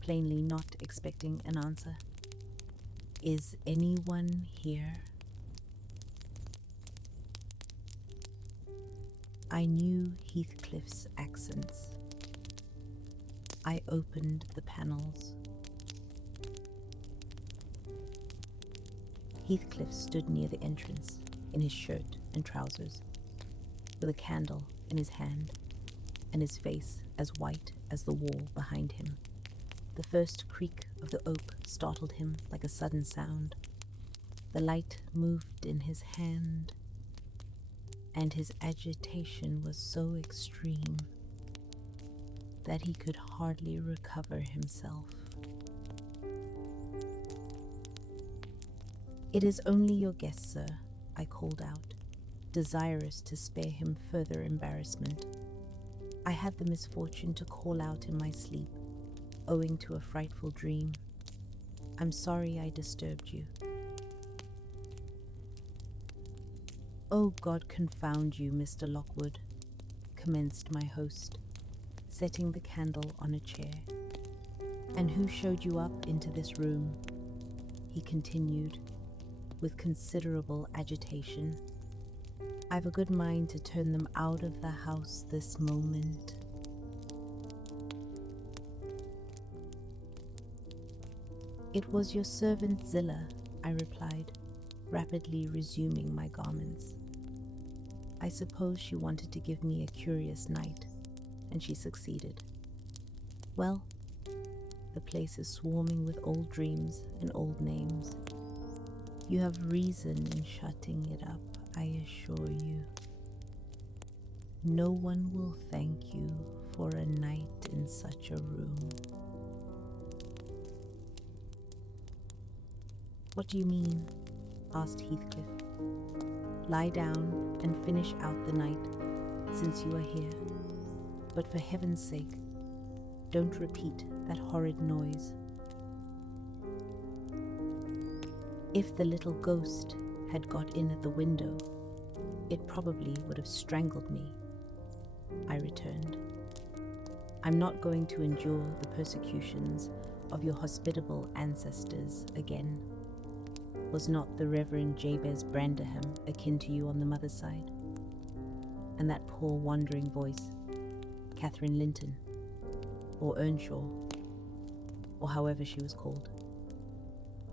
plainly not expecting an answer, "Is anyone here?" I knew Heathcliff's accents. I opened the panels. Heathcliff stood near the entrance in his shirt and trousers, with a candle in his hand, and his face as white as the wall behind him. The first creak of the oak startled him like a sudden sound. The light moved in his hand, and his agitation was so extreme that he could hardly recover himself. "It is only your guest, sir," I called out, desirous to spare him further embarrassment. I had the misfortune to call out in my sleep, owing to a frightful dream. "I'm sorry I disturbed you." "Oh, God confound you, Mr. Lockwood," commenced my host, setting the candle on a chair. "And who showed you up into this room?" he continued, with considerable agitation. "I've a good mind to turn them out of the house this moment." "It was your servant Zillah," I replied, rapidly resuming my garments. "I suppose she wanted to give me a curious night, and she succeeded. Well, the place is swarming with old dreams and old names. You have reason in shutting it up, I assure you. No one will thank you for a night in such a room." "What do you mean?" asked Heathcliff. "Lie down and finish out the night, since you are here. But for heaven's sake, don't repeat that horrid noise." "If the little ghost had got in at the window, it probably would have strangled me," I returned. "I'm not going to endure the persecutions of your hospitable ancestors again. Was not the Reverend Jabez Branderham akin to you on the mother's side? And that poor wandering voice, Catherine Linton, or Earnshaw, or however she was called.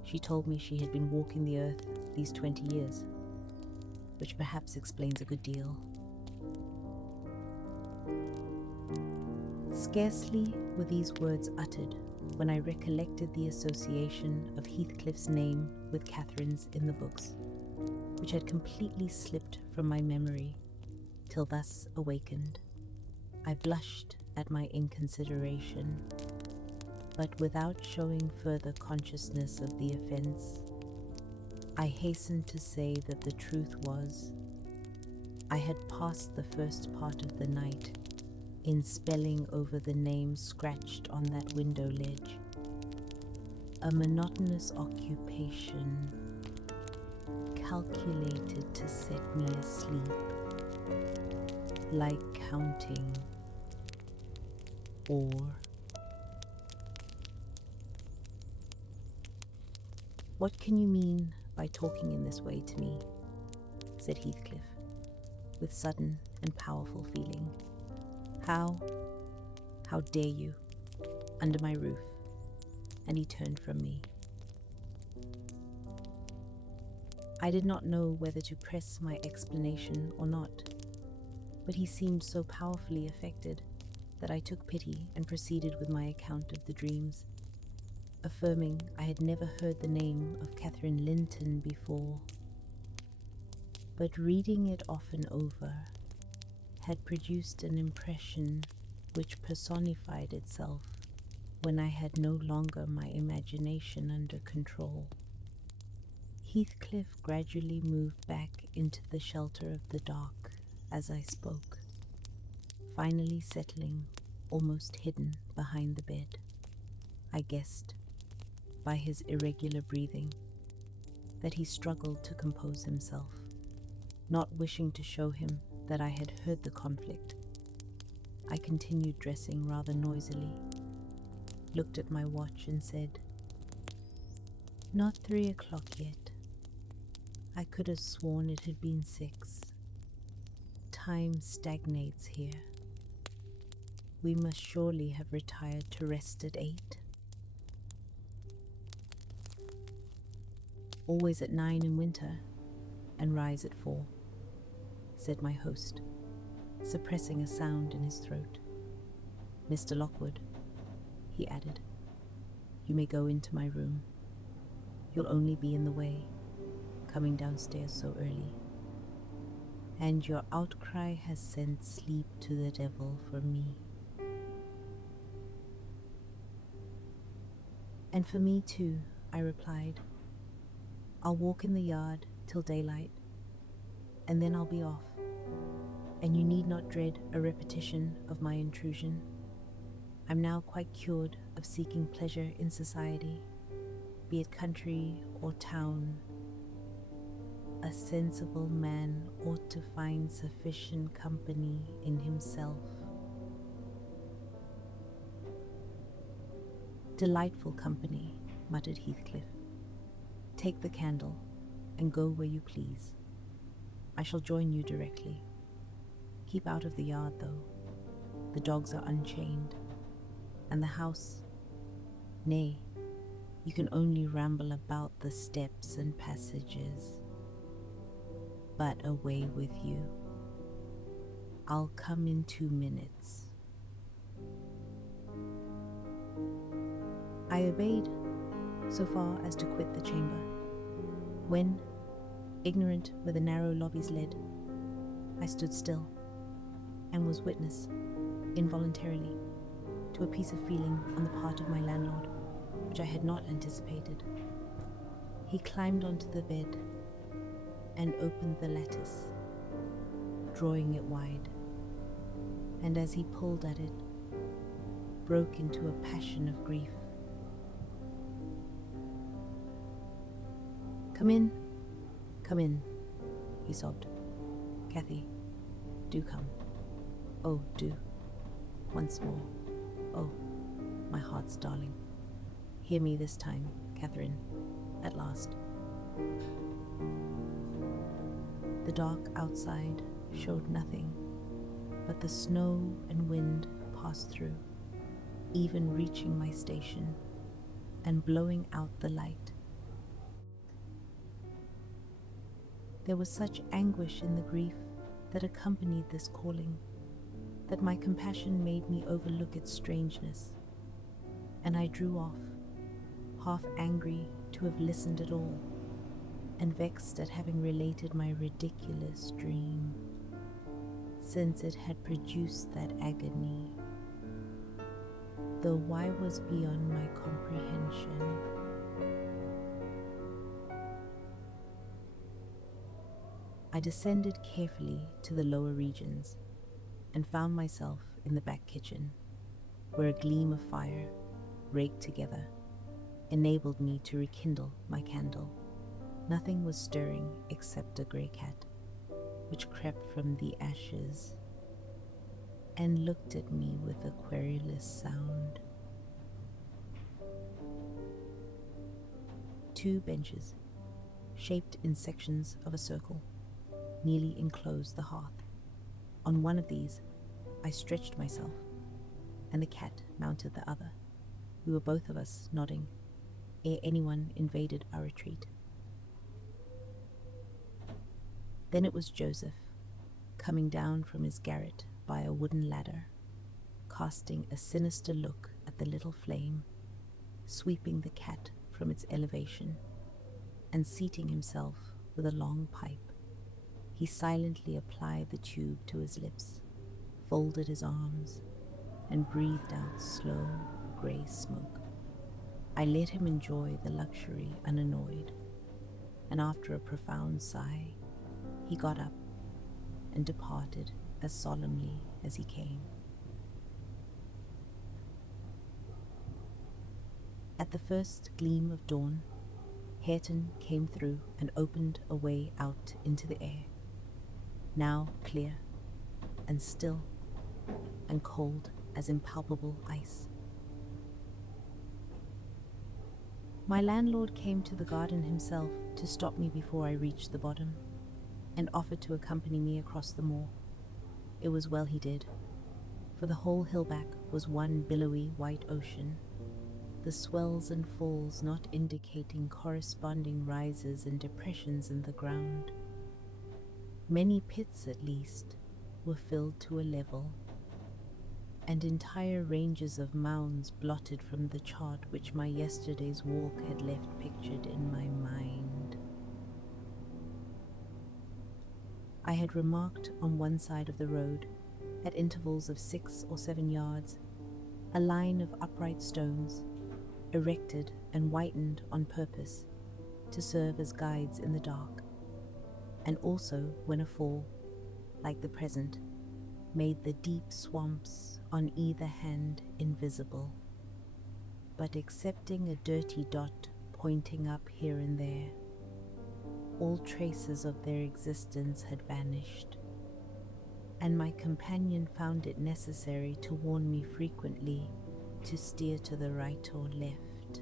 She told me she had been walking the earth these 20 years, which perhaps explains a good deal." Scarcely were these words uttered when I recollected the association of Heathcliff's name with Catherine's in the books, which had completely slipped from my memory, till thus awakened. I blushed at my inconsideration, but without showing further consciousness of the offense, I hastened to say that the truth was, I had passed the first part of the night in spelling over the name scratched on that window ledge. A monotonous occupation calculated to set me asleep, like counting or "What can you mean by talking in this way to me?" said Heathcliff, with sudden and powerful feeling. How dare you, under my roof?" And he turned from me. I did not know whether to press my explanation or not, but he seemed so powerfully affected that I took pity and proceeded with my account of the dreams. affirming I had never heard the name of Catherine Linton before, but reading it often over had produced an impression which personified itself when I had no longer my imagination under control. Heathcliff gradually moved back into the shelter of the dark as I spoke, finally settling almost hidden behind the bed. I guessed, by his irregular breathing, that he struggled to compose himself, not wishing to show him that I had heard the conflict. I continued dressing rather noisily, looked at my watch and said, "Not 3 o'clock yet. I could have sworn it had been 6. Time stagnates here. We must surely have retired to rest at 8. Always at 9 in winter, and rise at 4, said my host, suppressing a sound in his throat. Mr. Lockwood, he added, you may go into my room. You'll only be in the way, coming downstairs so early. And your outcry has sent sleep to the devil for me. And for me too, I replied. I'll walk in the yard till daylight, and then I'll be off, and you need not dread a repetition of my intrusion. I'm now quite cured of seeking pleasure in society, be it country or town. A sensible man ought to find sufficient company in himself. Delightful company, muttered Heathcliff. Take the candle and go where you please. I shall join you directly. Keep out of the yard, though. The dogs are unchained, and the house, nay, you can only ramble about the steps and passages. But away with you. I'll come in 2 minutes. I obeyed so far as to quit the chamber, when, ignorant where the narrow lobbies led, I stood still and was witness, involuntarily, to a piece of feeling on the part of my landlord which I had not anticipated. He climbed onto the bed and opened the lattice, drawing it wide, and as he pulled at it, broke into a passion of grief. Come in, he sobbed. Cathy, do come. Oh, do. Once more. Oh, my heart's darling. Hear me this time, Catherine, at last. The dark outside showed nothing, but the snow and wind passed through, even reaching my station and blowing out the light. There was such anguish in the grief that accompanied this calling that my compassion made me overlook its strangeness, and I drew off, half angry to have listened at all, and vexed at having related my ridiculous dream, since it had produced that agony, though why was beyond my comprehension. I descended carefully to the lower regions and found myself in the back kitchen, where a gleam of fire, raked together, enabled me to rekindle my candle. Nothing was stirring except a grey cat, which crept from the ashes and looked at me with a querulous sound. 2 benches, shaped in sections of a circle, nearly enclosed the hearth. On one of these, I stretched myself, and the cat mounted the other. We were both of us nodding, ere anyone invaded our retreat. Then it was Joseph, coming down from his garret by a wooden ladder, casting a sinister look at the little flame, sweeping the cat from its elevation, and seating himself with a long pipe, he silently applied the tube to his lips, folded his arms, and breathed out slow, grey smoke. I let him enjoy the luxury unannoyed, and after a profound sigh, he got up and departed as solemnly as he came. At the first gleam of dawn, Hareton came through and opened a way out into the air, now clear and still and cold as impalpable ice. My landlord came to the garden himself to stop me before I reached the bottom, and offered to accompany me across the moor. It was well he did, for the whole hillback was one billowy white ocean, the swells and falls not indicating corresponding rises and depressions in the ground. Many pits, at least, were filled to a level, and entire ranges of mounds blotted from the chart which my yesterday's walk had left pictured in my mind. I had remarked on one side of the road, at intervals of 6 or 7 yards, a line of upright stones, erected and whitened on purpose to serve as guides in the dark, and also when a fall, like the present, made the deep swamps on either hand invisible, but excepting a dirty dot pointing up here and there, all traces of their existence had vanished, and my companion found it necessary to warn me frequently to steer to the right or left,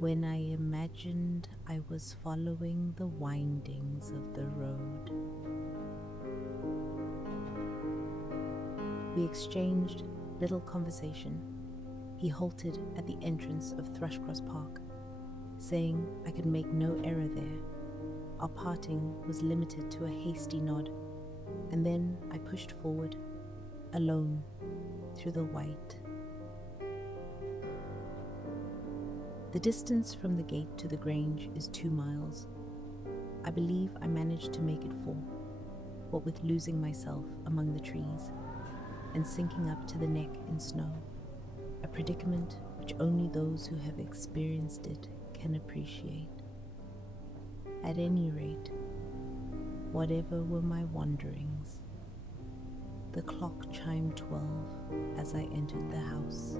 when I imagined I was following the windings of the road. We exchanged little conversation. He halted at the entrance of Thrushcross Park, saying I could make no error there. Our parting was limited to a hasty nod, and then I pushed forward, alone, through the white. The distance from the gate to the Grange is 2 miles. I believe I managed to make it 4, what with losing myself among the trees and sinking up to the neck in snow, a predicament which only those who have experienced it can appreciate. At any rate, whatever were my wanderings, the clock chimed 12 as I entered the house.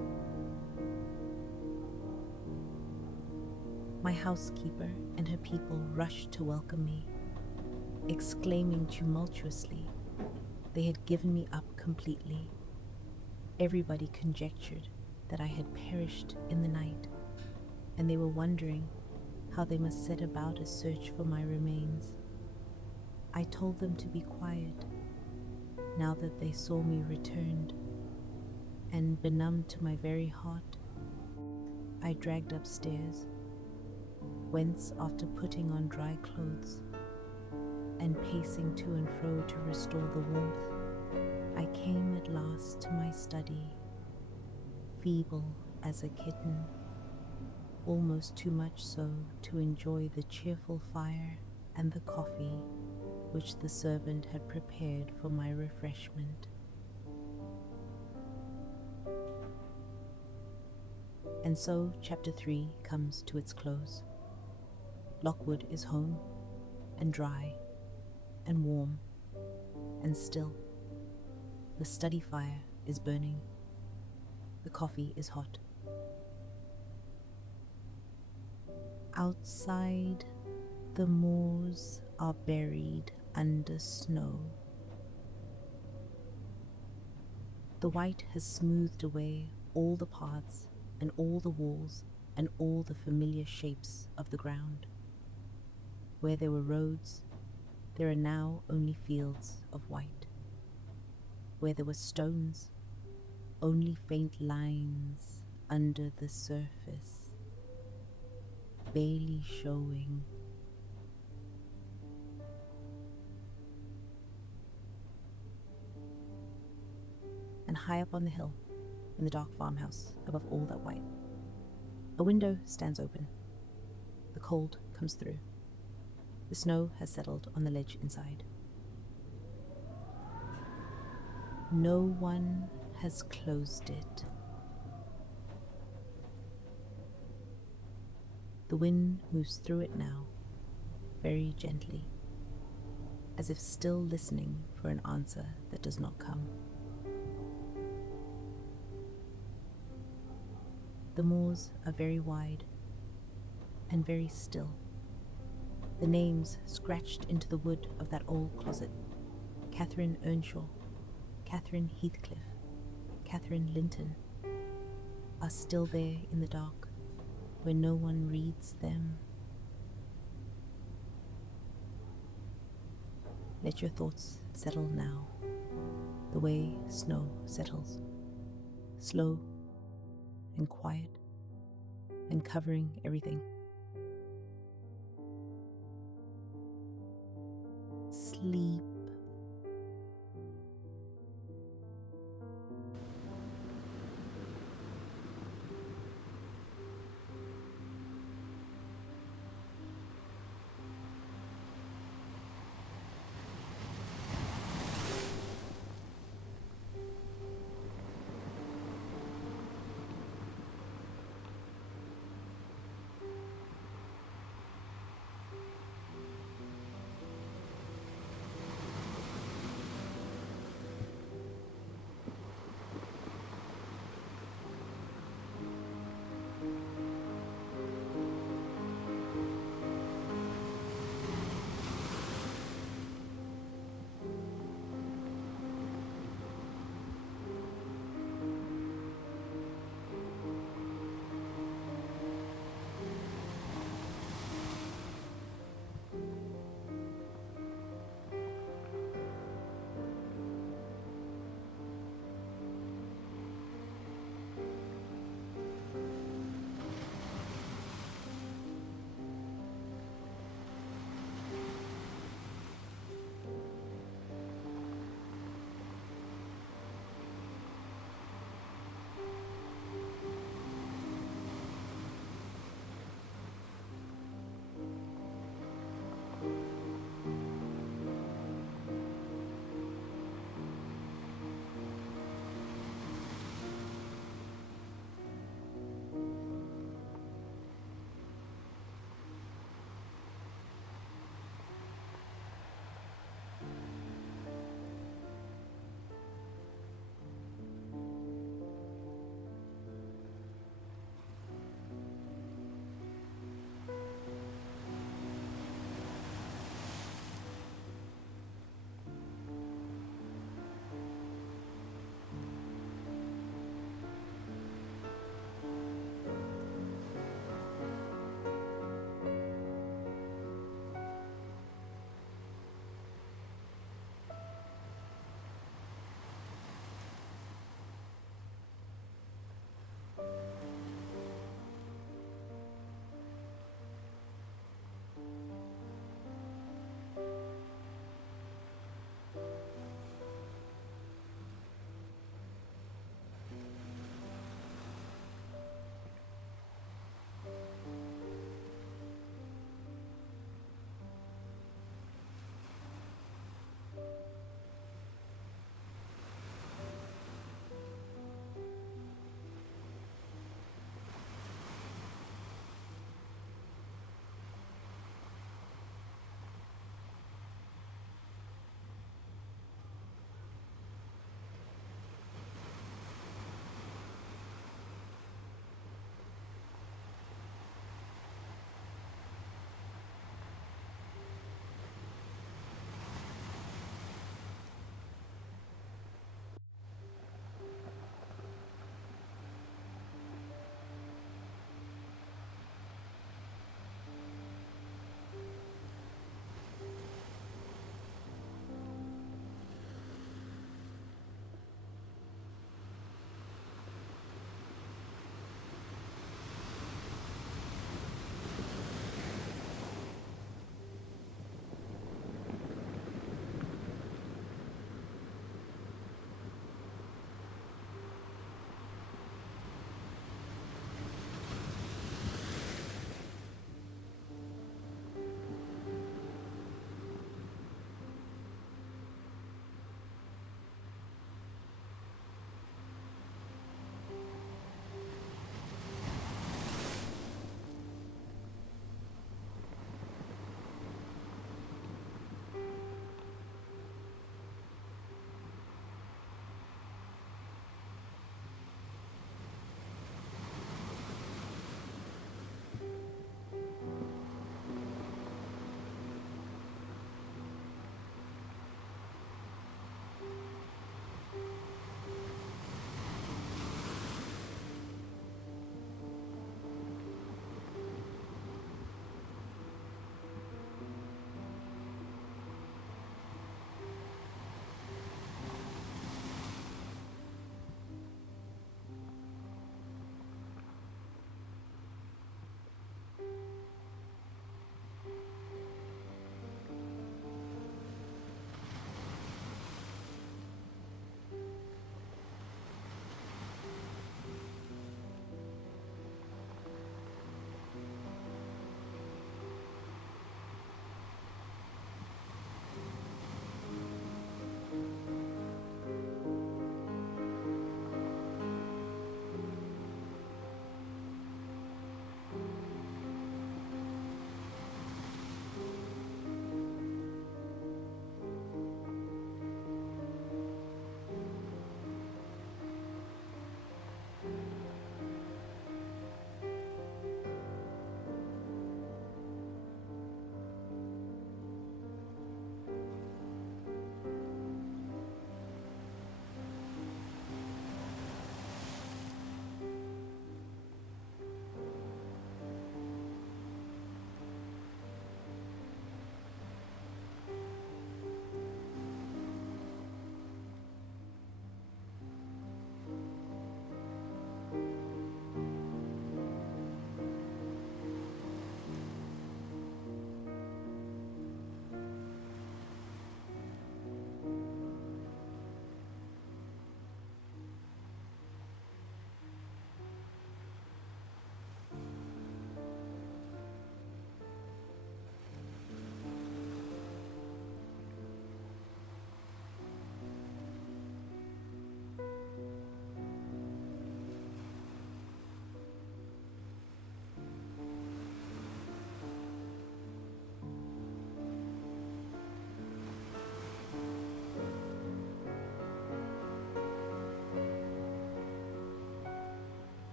My housekeeper and her people rushed to welcome me, exclaiming tumultuously they had given me up completely. Everybody conjectured that I had perished in the night, and they were wondering how they must set about a search for my remains. I told them to be quiet, now that they saw me returned, and benumbed to my very heart, I dragged upstairs, whence, after putting on dry clothes and pacing to and fro to restore the warmth, I came at last to my study, feeble as a kitten, almost too much so to enjoy the cheerful fire and the coffee which the servant had prepared for my refreshment. And so chapter 3 comes to its close. Lockwood is home, and dry, and warm, and still. The study fire is burning. The coffee is hot. Outside, the moors are buried under snow. The white has smoothed away all the paths and all the walls and all the familiar shapes of the ground. Where there were roads, there are now only fields of white. Where there were stones, only faint lines under the surface, barely showing. And high up on the hill, in the dark farmhouse above all that white, A window stands open. The cold comes through. The snow has settled on the ledge inside. No one has closed it. The wind moves through it now, very gently, as if still listening for an answer that does not come. The moors are very wide and very still. The names scratched into the wood of that old closet: Catherine Earnshaw, Catherine Heathcliff, Catherine Linton, are still there in the dark, where no one reads them. Let your thoughts settle now, the way snow settles, slow and quiet and covering everything. Sleep.